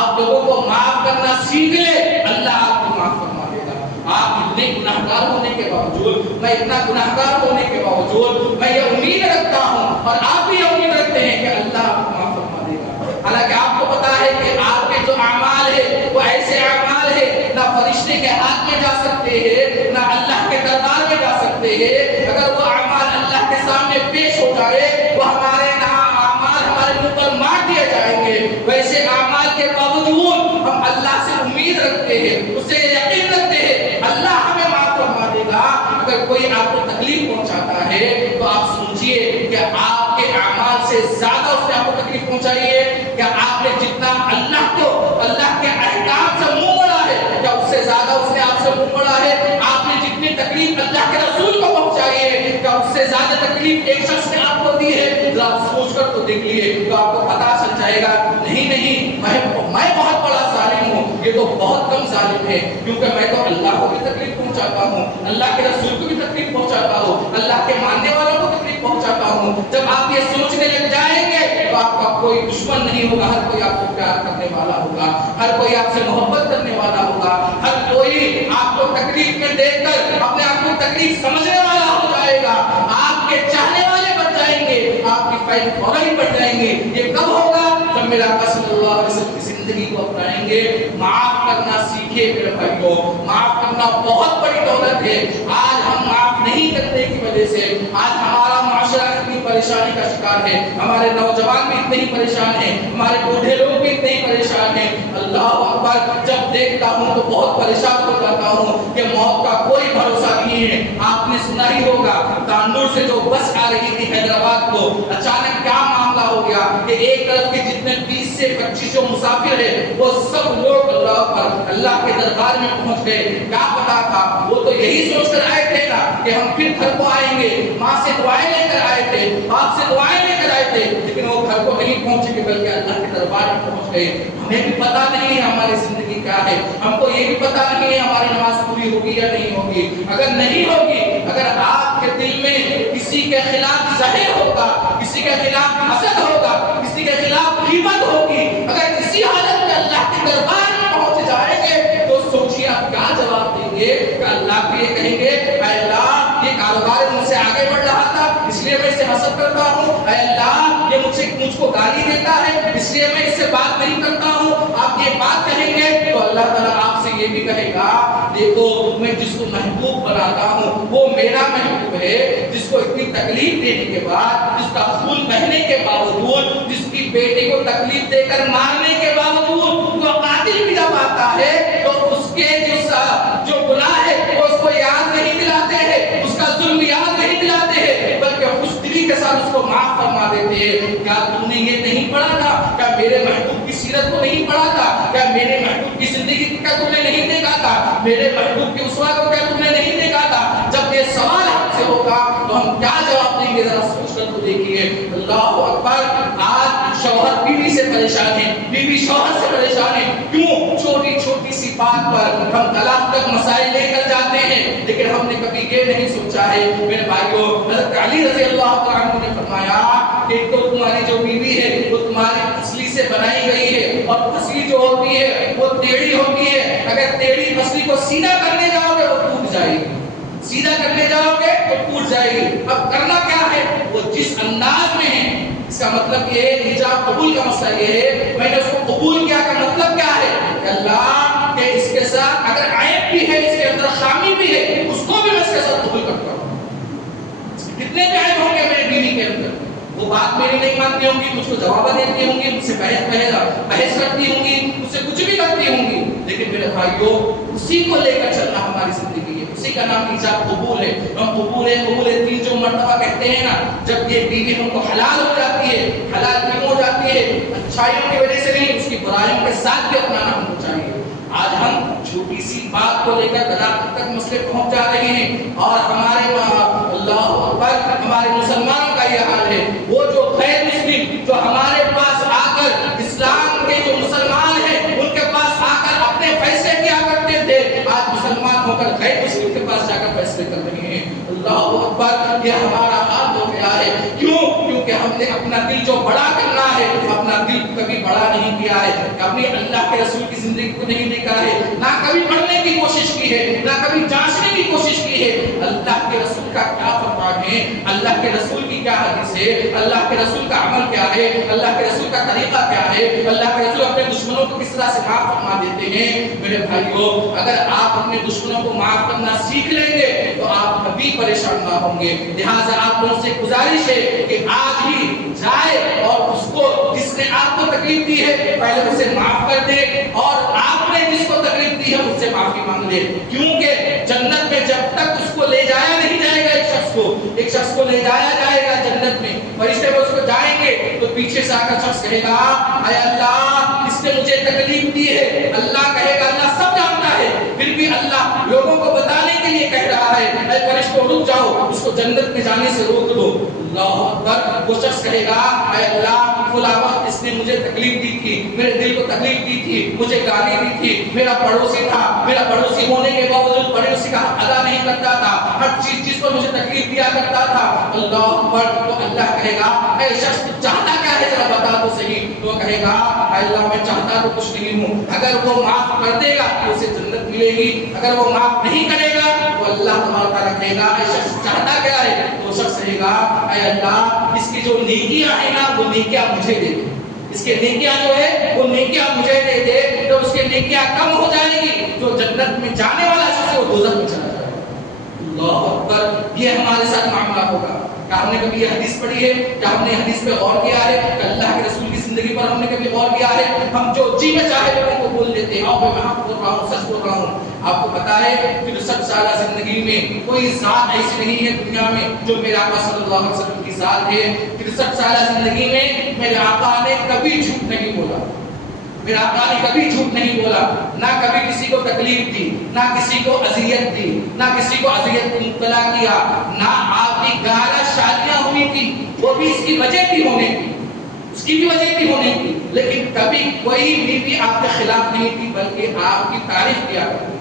آپ لوگوں کو معاف کرنا سیکھ لیں، اللہ آپ کو معاف فرما دے گا۔ آپ اتنے گناہگار ہونے کے باوجود، میں اتنا گناہگار ہونے کے باوجود میں یہ امید رکھتا ہوں اور آپ بھی یہ امید رکھتے ہیں کہ اللہ آپ کو معاف فرما دے گا۔ حالانکہ آپ کو پتا ہے کہ آپ کے جو اعمال ہے وہ ایسے اعمال ہے نہ فرشتے کے ہاتھ میں جا سکتے ہیں نہ اللہ کے دربار میں جا سکتے ہیں۔ اگر وہ اعمال اللہ کے سامنے پیش ہو جائے وہ ہمارے اعمال ہمارے منہ پر مار دیے جائیں گے۔ ویسے اعمال کے باوجود ہم اللہ سے امید رکھتے ہیں، اسے یقین رکھتے ہیں اللہ ہمیں معاف فرما دے گا۔ اگر کوئی آپ کو تکلیف پہنچاتا ہے تو آپ سوچئے کہ آپ کے اعمال سے زیادہ اس نے آپ کو تکلیف پہنچائی ہے؟ کیا آپ نے جتنا اللہ کو اللہ کے احکام سے منہ موڑا ہے کیا اس سے زیادہ اس نے آپ سے منہ موڑا ہے؟ آپ نے جتنی تکلیف اللہ کے رسول کو پہنچائی ہے کیا اس سے زیادہ تکلیف ایک شخص نے آپ کو دی ہے؟ ذرا سوچ کر تو دیکھ لیے تو آپ کو پتہ چل جائے گا نہیں میں بہت بڑا ظالم ہوں، یہ تو بہت کم ظالم ہے، کیونکہ میں تو اللہ کو بھی تکلیف پہنچاتا ہوں، اللہ کے رسول کو بھی تکلیف پہنچاتا ہوں، اللہ کے ماننے والوں کو تکلیف پہنچاتا ہوں۔ جب آپ یہ سوچنے لگ جائیں گے تو آپ کا کوئی دشمن نہیں ہوگا، ہر کوئی آپ کو پیار کرنے والا ہوگا، ہر کوئی آپ سے محبت کرنے والا ہوگا، ہر کوئی آپ کو تکلیف میں دیکھ کر اپنے آپ کو تکلیف سمجھنے والا ہو جائے گا، آپ کے چاہنے والے بن جائیں گے، آپ کی فائل فوراً بن جائیں گے۔ یہ کب ہوگا؟ جب میرا آقا صلی اللہ علیہ وسلم کی زندگی کو اپنائیں گے۔ معاف کرنا سیکھے میرے بھائیوں، معاف کرنا بہت بڑی دولت ہے۔ آج ہم معاف نہیں کرنے کی وجہ سے آج ہمارا معاشرہ اتنی پریشانی کا شکار ہے، ہمارے نوجوان بھی اتنے ہی پریشان ہیں، ہمارے بوڑھے لوگ بھی اتنے ہی پریشان ہیں۔ اللہ اکبر، جب دیکھتا ہوں تو بہت پریشان ہو جاتا ہوں کہ موت کا کوئی بھروسہ نہیں ہے۔ آپ نے سنا ہی ہوگا تانور سے جو بس آ رہی تھی حیدرآباد کو، اچانک کیا معاملہ ہو گیا کہ ایک طرف کے جتنے 20 سے 25 جو مسافر ہیں وہ سب لوگ اللہ کے دربار میں پہنچ گئے۔ کیا پتا تھا، وہ تو یہی سوچ کر آئے تھے نا کہ ہم پھر گھر کو آئیں گے، ماں سے دعائیں لے کر آئے تھے، باپ سے دعائیں لے کر آئے تھے، لیکن وہ گھر کو نہیں پہنچے گے بلکہ اللہ کے دربار میں پہنچ گئے۔ ہمیں بھی پتا نہیں ہے ہماری زندگی کیا ہے، ہم کو یہ بھی پتا نہیں ہے ہماری نماز پوری ہوگی یا نہیں ہوگی۔ اگر نہیں ہوگی، اگر آپ کے دل میں کسی کے خلاف زہر ہوگا، کسی کے خلاف حسد ہوگا، کسی کے خلاف غیبت ہوگی، اگر کسی حالت میں اللہ کے دربار میں پہنچ جائیں گے تو سوچیے آپ کیا جواب دیں گے؟ کہ اللہ کو یہ کہیں گے اے اللہ یہ کاروبار مجھ سے آگے بڑھ رہا تھا اس لیے میں اسے حسد کرتا ہوں، اے اللہ یہ مجھ کو گالی دیتا ہے اس لیے میں اس سے بات نہیں کرتا ہوں۔ آپ یہ بات کہیں گے تو اللہ تعالیٰ آپ سے یہ بھی کہے گا دیکھو میں جس کو محبوب بناتا ہوں وہ میرا محبوب ہے، جس کو اتنی تکلیف دینے کے بعد، جس کا خون بہنے کے باوجود، جس کی بیٹی کو تکلیف دے کر مارنے کے باوجود وہ قاتل بھی جب آتا ہے تو اس کے جو گناہ ہے وہ اس کو یاد نہیں دلاتے ہیں، اس کا ظلم یاد نہیں دلاتے ہیں، بلکہ خوش دلی کے ساتھ اس کو معاف فرما دیتے ہیں۔ کیا تم نے یہ نہیں پڑھا تھا؟ کیا میرے محبوب کی سیرت کو نہیں پڑھا تھا؟ کیا میرے محبوب کی زندگی کو کیا تم نے نہیں دیکھا تھا؟ میرے محبوب کی اسوہ کو کیا تم نے نہیں دیکھا تھا؟ جب یہ سوال ہم سے ہوگا تو ہم کیا جواب دیں گے؟ ذرا سوچ کر تو دیکھیے۔ اللہ اکبر، آج شوہر بیوی سے پریشان ہے، بیوی شوہر سے پریشان ہے، کیوں؟ چھوٹی چھوٹی سی بات پر ہم طلاق تک مسائل لے کر جاتے ہیں، لیکن ہم نے کبھی یہ نہیں سوچا ہے میرے بھائیوں، حضرت علی رضی اللہ تعالیٰ عنہ نے فرمایا کہ تو تمہاری جو بیوی ہے وہ تمہاری پسلی سے بنائی گئی ہے، اور پسلی جو ہوتی ہے وہ ٹیڑھی ہوتی ہے، اگر ٹیڑھی پسلی کو سیدھا کرنے جاؤ گے وہ ٹوٹ جائے گی، سیدھا کرنے جاؤ گے تو ٹوٹ جائے گی۔ اب کرنا کیا ہے؟ وہ جس انداز میں ہے، اس کا مطلب یہ ہے حجاب قبول کا مسئلہ یہ ہے، میں نے اس کو قبول کیا کا مطلب کیا ہے کہ اللہ کہ اس کے ساتھ اگر عیب بھی ہے، اس کے اندر خامی بھی ہے، اس کو بھی میں اس کے ساتھ قبول کرتا ہوں۔ کتنے بھی عیب ہوں گے میری بیوی کے اندر، وہ بات میری نہیں مانتی ہوں گی، مجھ کو جواب دیتی ہوں گی، مجھ سے بحث کرتی ہوں گی، مجھ سے کچھ بھی کرتی ہوں گی، لیکن میرے بھائیوں اسی کو لے کر چلنا ہماری زندگی ہے، اسی کا نام ایجاب قبول ہے۔ ہم قبول ہے تین جو مرتبہ کہتے ہیں نا، جب یہ بیوی ہم کو حلال ہو جاتی ہے، حلال کیوں ہو جاتی ہے؟ اچھائیوں کی وجہ سے نہیں، اس کی برائیوں کے ساتھ بھی اپنانا ہم کو چاہیے۔ آج ہم چھوٹی سی بات کو لے کر طلاق تک مسئلے پہنچ جا رہے ہیں، اور ہمارے اللہ اکبر ہمارے مسلمانوں کا یہ حال ہے، وہ جو غیر مسلم جو ہمارے پاس آ کر اسلام کے جو مسلمان ہیں ان کے پاس آ کر اپنے فیصلے کیا کرتے تھے، آج مسلمان ہو کر غیر مسلم کے پاس جا کر فیصلے کر رہے ہیں۔ اللہ اکبر، یہ ہمارا حال ہو گیا ہے۔ کیوں؟ کیونکہ ہم نے اپنا دل جو بڑا کرنا ہے، اپنا دل کبھی بڑا نہیں کیا ہے، کبھی اللہ کے رسول کی زندگی کو نہیں دیکھا ہے، نہ کبھی پڑھنے کی کوشش کی ہے، نہ کبھی جانچنے کی کوشش کی ہے اللہ کے رسول کا کیا فرمان ہے، اللہ کے رسول کی کیا حدیث ہے، اللہ کے رسول کا عمل کیا ہے، اللہ کے رسول کا طریقہ کیا ہے، اللہ کے رسول اپنے دشمنوں کو کس طرح سے معاف فرما دیتے ہیں۔ میرے بھائیوں، اگر آپ اپنے دشمنوں کو معاف کرنا سیکھ لیں گے تو آپ کبھی پریشان نہ ہوں گے۔ لہٰذا آپ لوگوں سے گزارش ہے کہ آج ہی جائے اور اس کو جس نے آپ کو تکلیف دی ہے پہلے اسے معاف کر دے، اور آپ نے جس کو تکلیف دی ہے اس سے معافی مانگ لے، کیونکہ جنت میں جب تک اس کو لے جایا نہیں جائے گا، ایک شخص کو لے جایا جائے گا جنت میں، فرشتے وہ اس کو جائیں گے تو پیچھے سے آ کر شخص کہے گا اے اللہ اس نے مجھے تکلیف دی ہے، اللہ کہے گا اللہ سب جانتا ہے، پھر بھی اللہ لوگوں کو بتانے کے لیے کہہ رہا ہے اے فرشتوں رک جاؤ، اس کو جنت میں جانے سے روک دو۔ اللہ اکبر، وہ شخص کہے گا اے اللہ فلاں وقت اس نے مجھے تکلیف دی تھی، میرے دل کو تکلیف دی تھی، مجھے گالی دی تھی، میرا پڑوسی تھا، میرا پڑوسی ہونے کے باوجود پڑوسی کا ادا نہیں کرتا تھا، ہر چیز پر مجھے تکلیف دیا کرتا تھا۔ اللہ اکبر، تو اللہ کہے گا اے شخص تو چاہتا کیا ہے ذرا بتا تو صحیح، تو وہ کہے گا اے اللہ میں چاہتا تو کچھ نہیں ہوں، اگر وہ معاف کر دے گا تو اسے جنت ملے گی، اگر وہ معاف نہیں کرے گا تو اللہ تبارک تعالیٰ کہے گا اے شخص چاہتا کیا ہے، تو شخص کہے گا اے اللہ اس کی جو نیکیاں ہیں نا وہ نیکیاں مجھے دے دے، اس کے نیکیاں جو ہے وہ نیکیاں مجھے دے دے، تو اس کے نیکیاں کم ہو جائیں گی، جو جنت میں جانے والا شخص ہے وہ دوزخ میں چلا جائے گا۔ اللہ اکبر، یہ ہمارے ساتھ معاملہ ہوگا۔ کیا ہم نے کبھی یہ حدیث پڑھی ہے؟ کیا ہم نے حدیث پہ غور کیا ہے؟ کہ اللہ کے رسول کی زندگی پر ہم نے کبھی غور کیا ہے؟ ہم جو جی میں چاہے لوگوں کو بول دیتے ہیں، اور میں حق بول رہا ہوں، سچ بول رہا ہوں۔ آپ کو پتا ہے کہ 63 سالہ زندگی میں کوئی ذات ایسی نہیں ہے دنیا میں جو میرے آقا صلی اللہ علیہ وسلم کی ذات ہے۔ 63 سالہ زندگی میں میرے آقا نے کبھی جھوٹ نہیں بولا، میرے آقا نے کبھی جھوٹ نہیں بولا، نہ کبھی کسی کو تکلیف دی، نہ کسی کو اذیت دی، نہ کسی کو اذیت میں مبتلا کیا، نہ آپ کی 11 شادیاں ہوئی تھی، وہ بھی اس کی وجہ بھی ہونے کی، اس کی بھی وجہ بھی ہونے کی، لیکن کبھی کوئی بیوی آپ کے خلاف نہیں تھی بلکہ آپ کی تعریف کیا کرتی تھی۔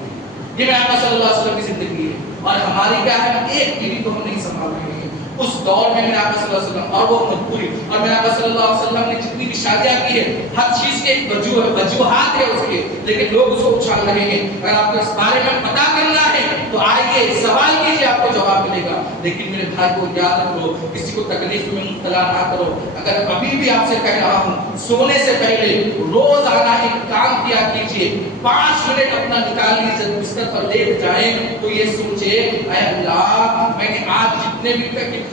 یہ میرے آقا صلی اللہ علیہ وسلم کی زندگی ہے، اور ہماری کیا ہے ایک بیوی کو ہم نہیں سنبھال رہے ہیں۔ اس دور میں میرے آقا صلی اللہ علیہ وسلم اور وہ مجبوری، اور میرے آقا صلی اللہ علیہ وسلم نے جتنی بھی شادیاں کی ہے ہر چیز کے ایک وجوہات ہے اس کے، لیکن لوگ اس کو اچھال رہے ہیں۔ اگر آپ کو اس بارے میں پتہ کرنا ہے تو آئیے سوال کیجیے، آپ کو جواب ملے گا۔ لیکن میرے بھائی کو یاد رکھو، کسی کو تکلیف میں مبتلا نہ کرو۔ اگر ابھی بھی آپ سے کہہ رہا ہوں سونے سے پہلے روزانہ ایک کام کیا کیجیے، 5 منٹ اپنا نکال لیجیے، جب بستر پر لیٹ جائیں تو یہ سوچے اے اللہ میں نے آج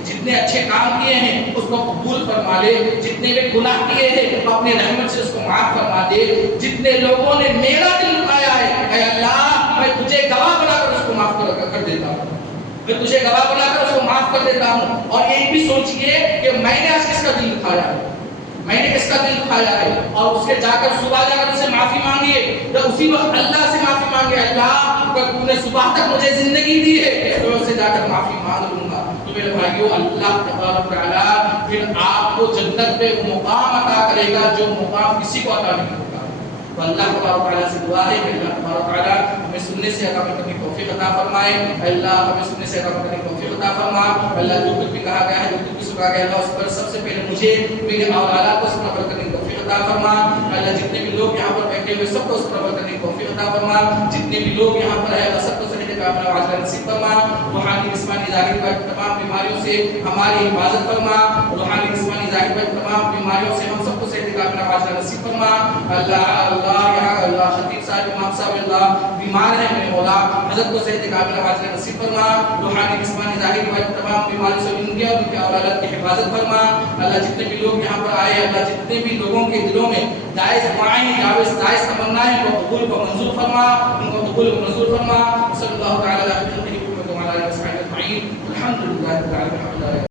جتنے اچھے کام کیے ہیں اس کو قبول فرما لے، جتنے بھی گناہ کیے ہیں اپنے رحمت سے اس کو معاف فرما دے، جتنے لوگوں نے میرا دل دکھایا ہے اے اللہ میں تجھے گواہ بنا کر اس کو معاف کر دیتا ہوں، میں تجھے گواہ بنا کر اس کو معاف کر دیتا ہوں۔ اور یہ بھی سوچئے کہ میں نے آج کس کا دل دکھایا ہے، میں نے کس کا دل دکھایا ہے، اور اس کے جا کر صبح جا کر اس سے معافی مانگیے، یا اسی وقت اللہ سے معافی مانگے اللہ اگر تو نے صبح تک مجھے زندگی دی ہے تو میں اس سے جا کر معافی مانگ لوں گا۔ تو میرے بھائیو اللہ تبارک و تعالیٰ پھر آپ کو جنت میں وہ مقام عطا کرے گا جو مقام کسی کو عطا نہیں ہوگا۔ تو اللہ تبارک تعالیٰ سے دعا ہے کہ اللہ تبارک تعالیٰ ہمیں سننے سے عمل کرنے کی توفیق عطا فرمائے. اللہ ہمیں سننے سے عمل کرنے کی توفیق عطا فرما. اللہ جو کچھ بھی کہا گیا ہے, جو کچھ بھی سنا گیا ہے, اللہ اس پر سب سے پہلے مجھے, میرے اولاد کو اس پر عمل کرنے کی توفیق عطا فرما. اللہ جتنے بھی لوگ یہاں پر بیٹھے ہوئے سب کو اس پر عمل کرنے کی توفیق عطا فرما. جتنے بھی لوگ یہاں پر ہیں اللہ سب کو صحت کاملہ عاجلہ نصیب فرما. روحانی جسمانی ظاہری پر تمام بیماریوں سے ہماری حفاظت فرما. روحانی جسمانی ظاہری پر تمام بیماریوں سے ہم سب کو صحت کاملہ عاجلہ نصیب فرما. اللہ یہاں اللہ خطیب صاحب, امام صاحب اللہ بیمار ہیں, میرے مولا حضرت کو صحت کاملہ عاجلہ نصیب فرما. روحانی جسمانی ظاہری پر تمام بیماریوں سے ان کے اور ان کے اولاد کی حفاظت فرما. اللہ جتنے بھی لوگ یہاں پر آئے, اللہ جتنے بھی لوگوں کے دلوں میں جائز دعائیں, جائز تمنائیں, ان کو قبول کو منظور فرما, ان کو قبول کو منظور فرما. صلی اللہ تعالی علیہ وسلم. الحمد للہ رب العالمین.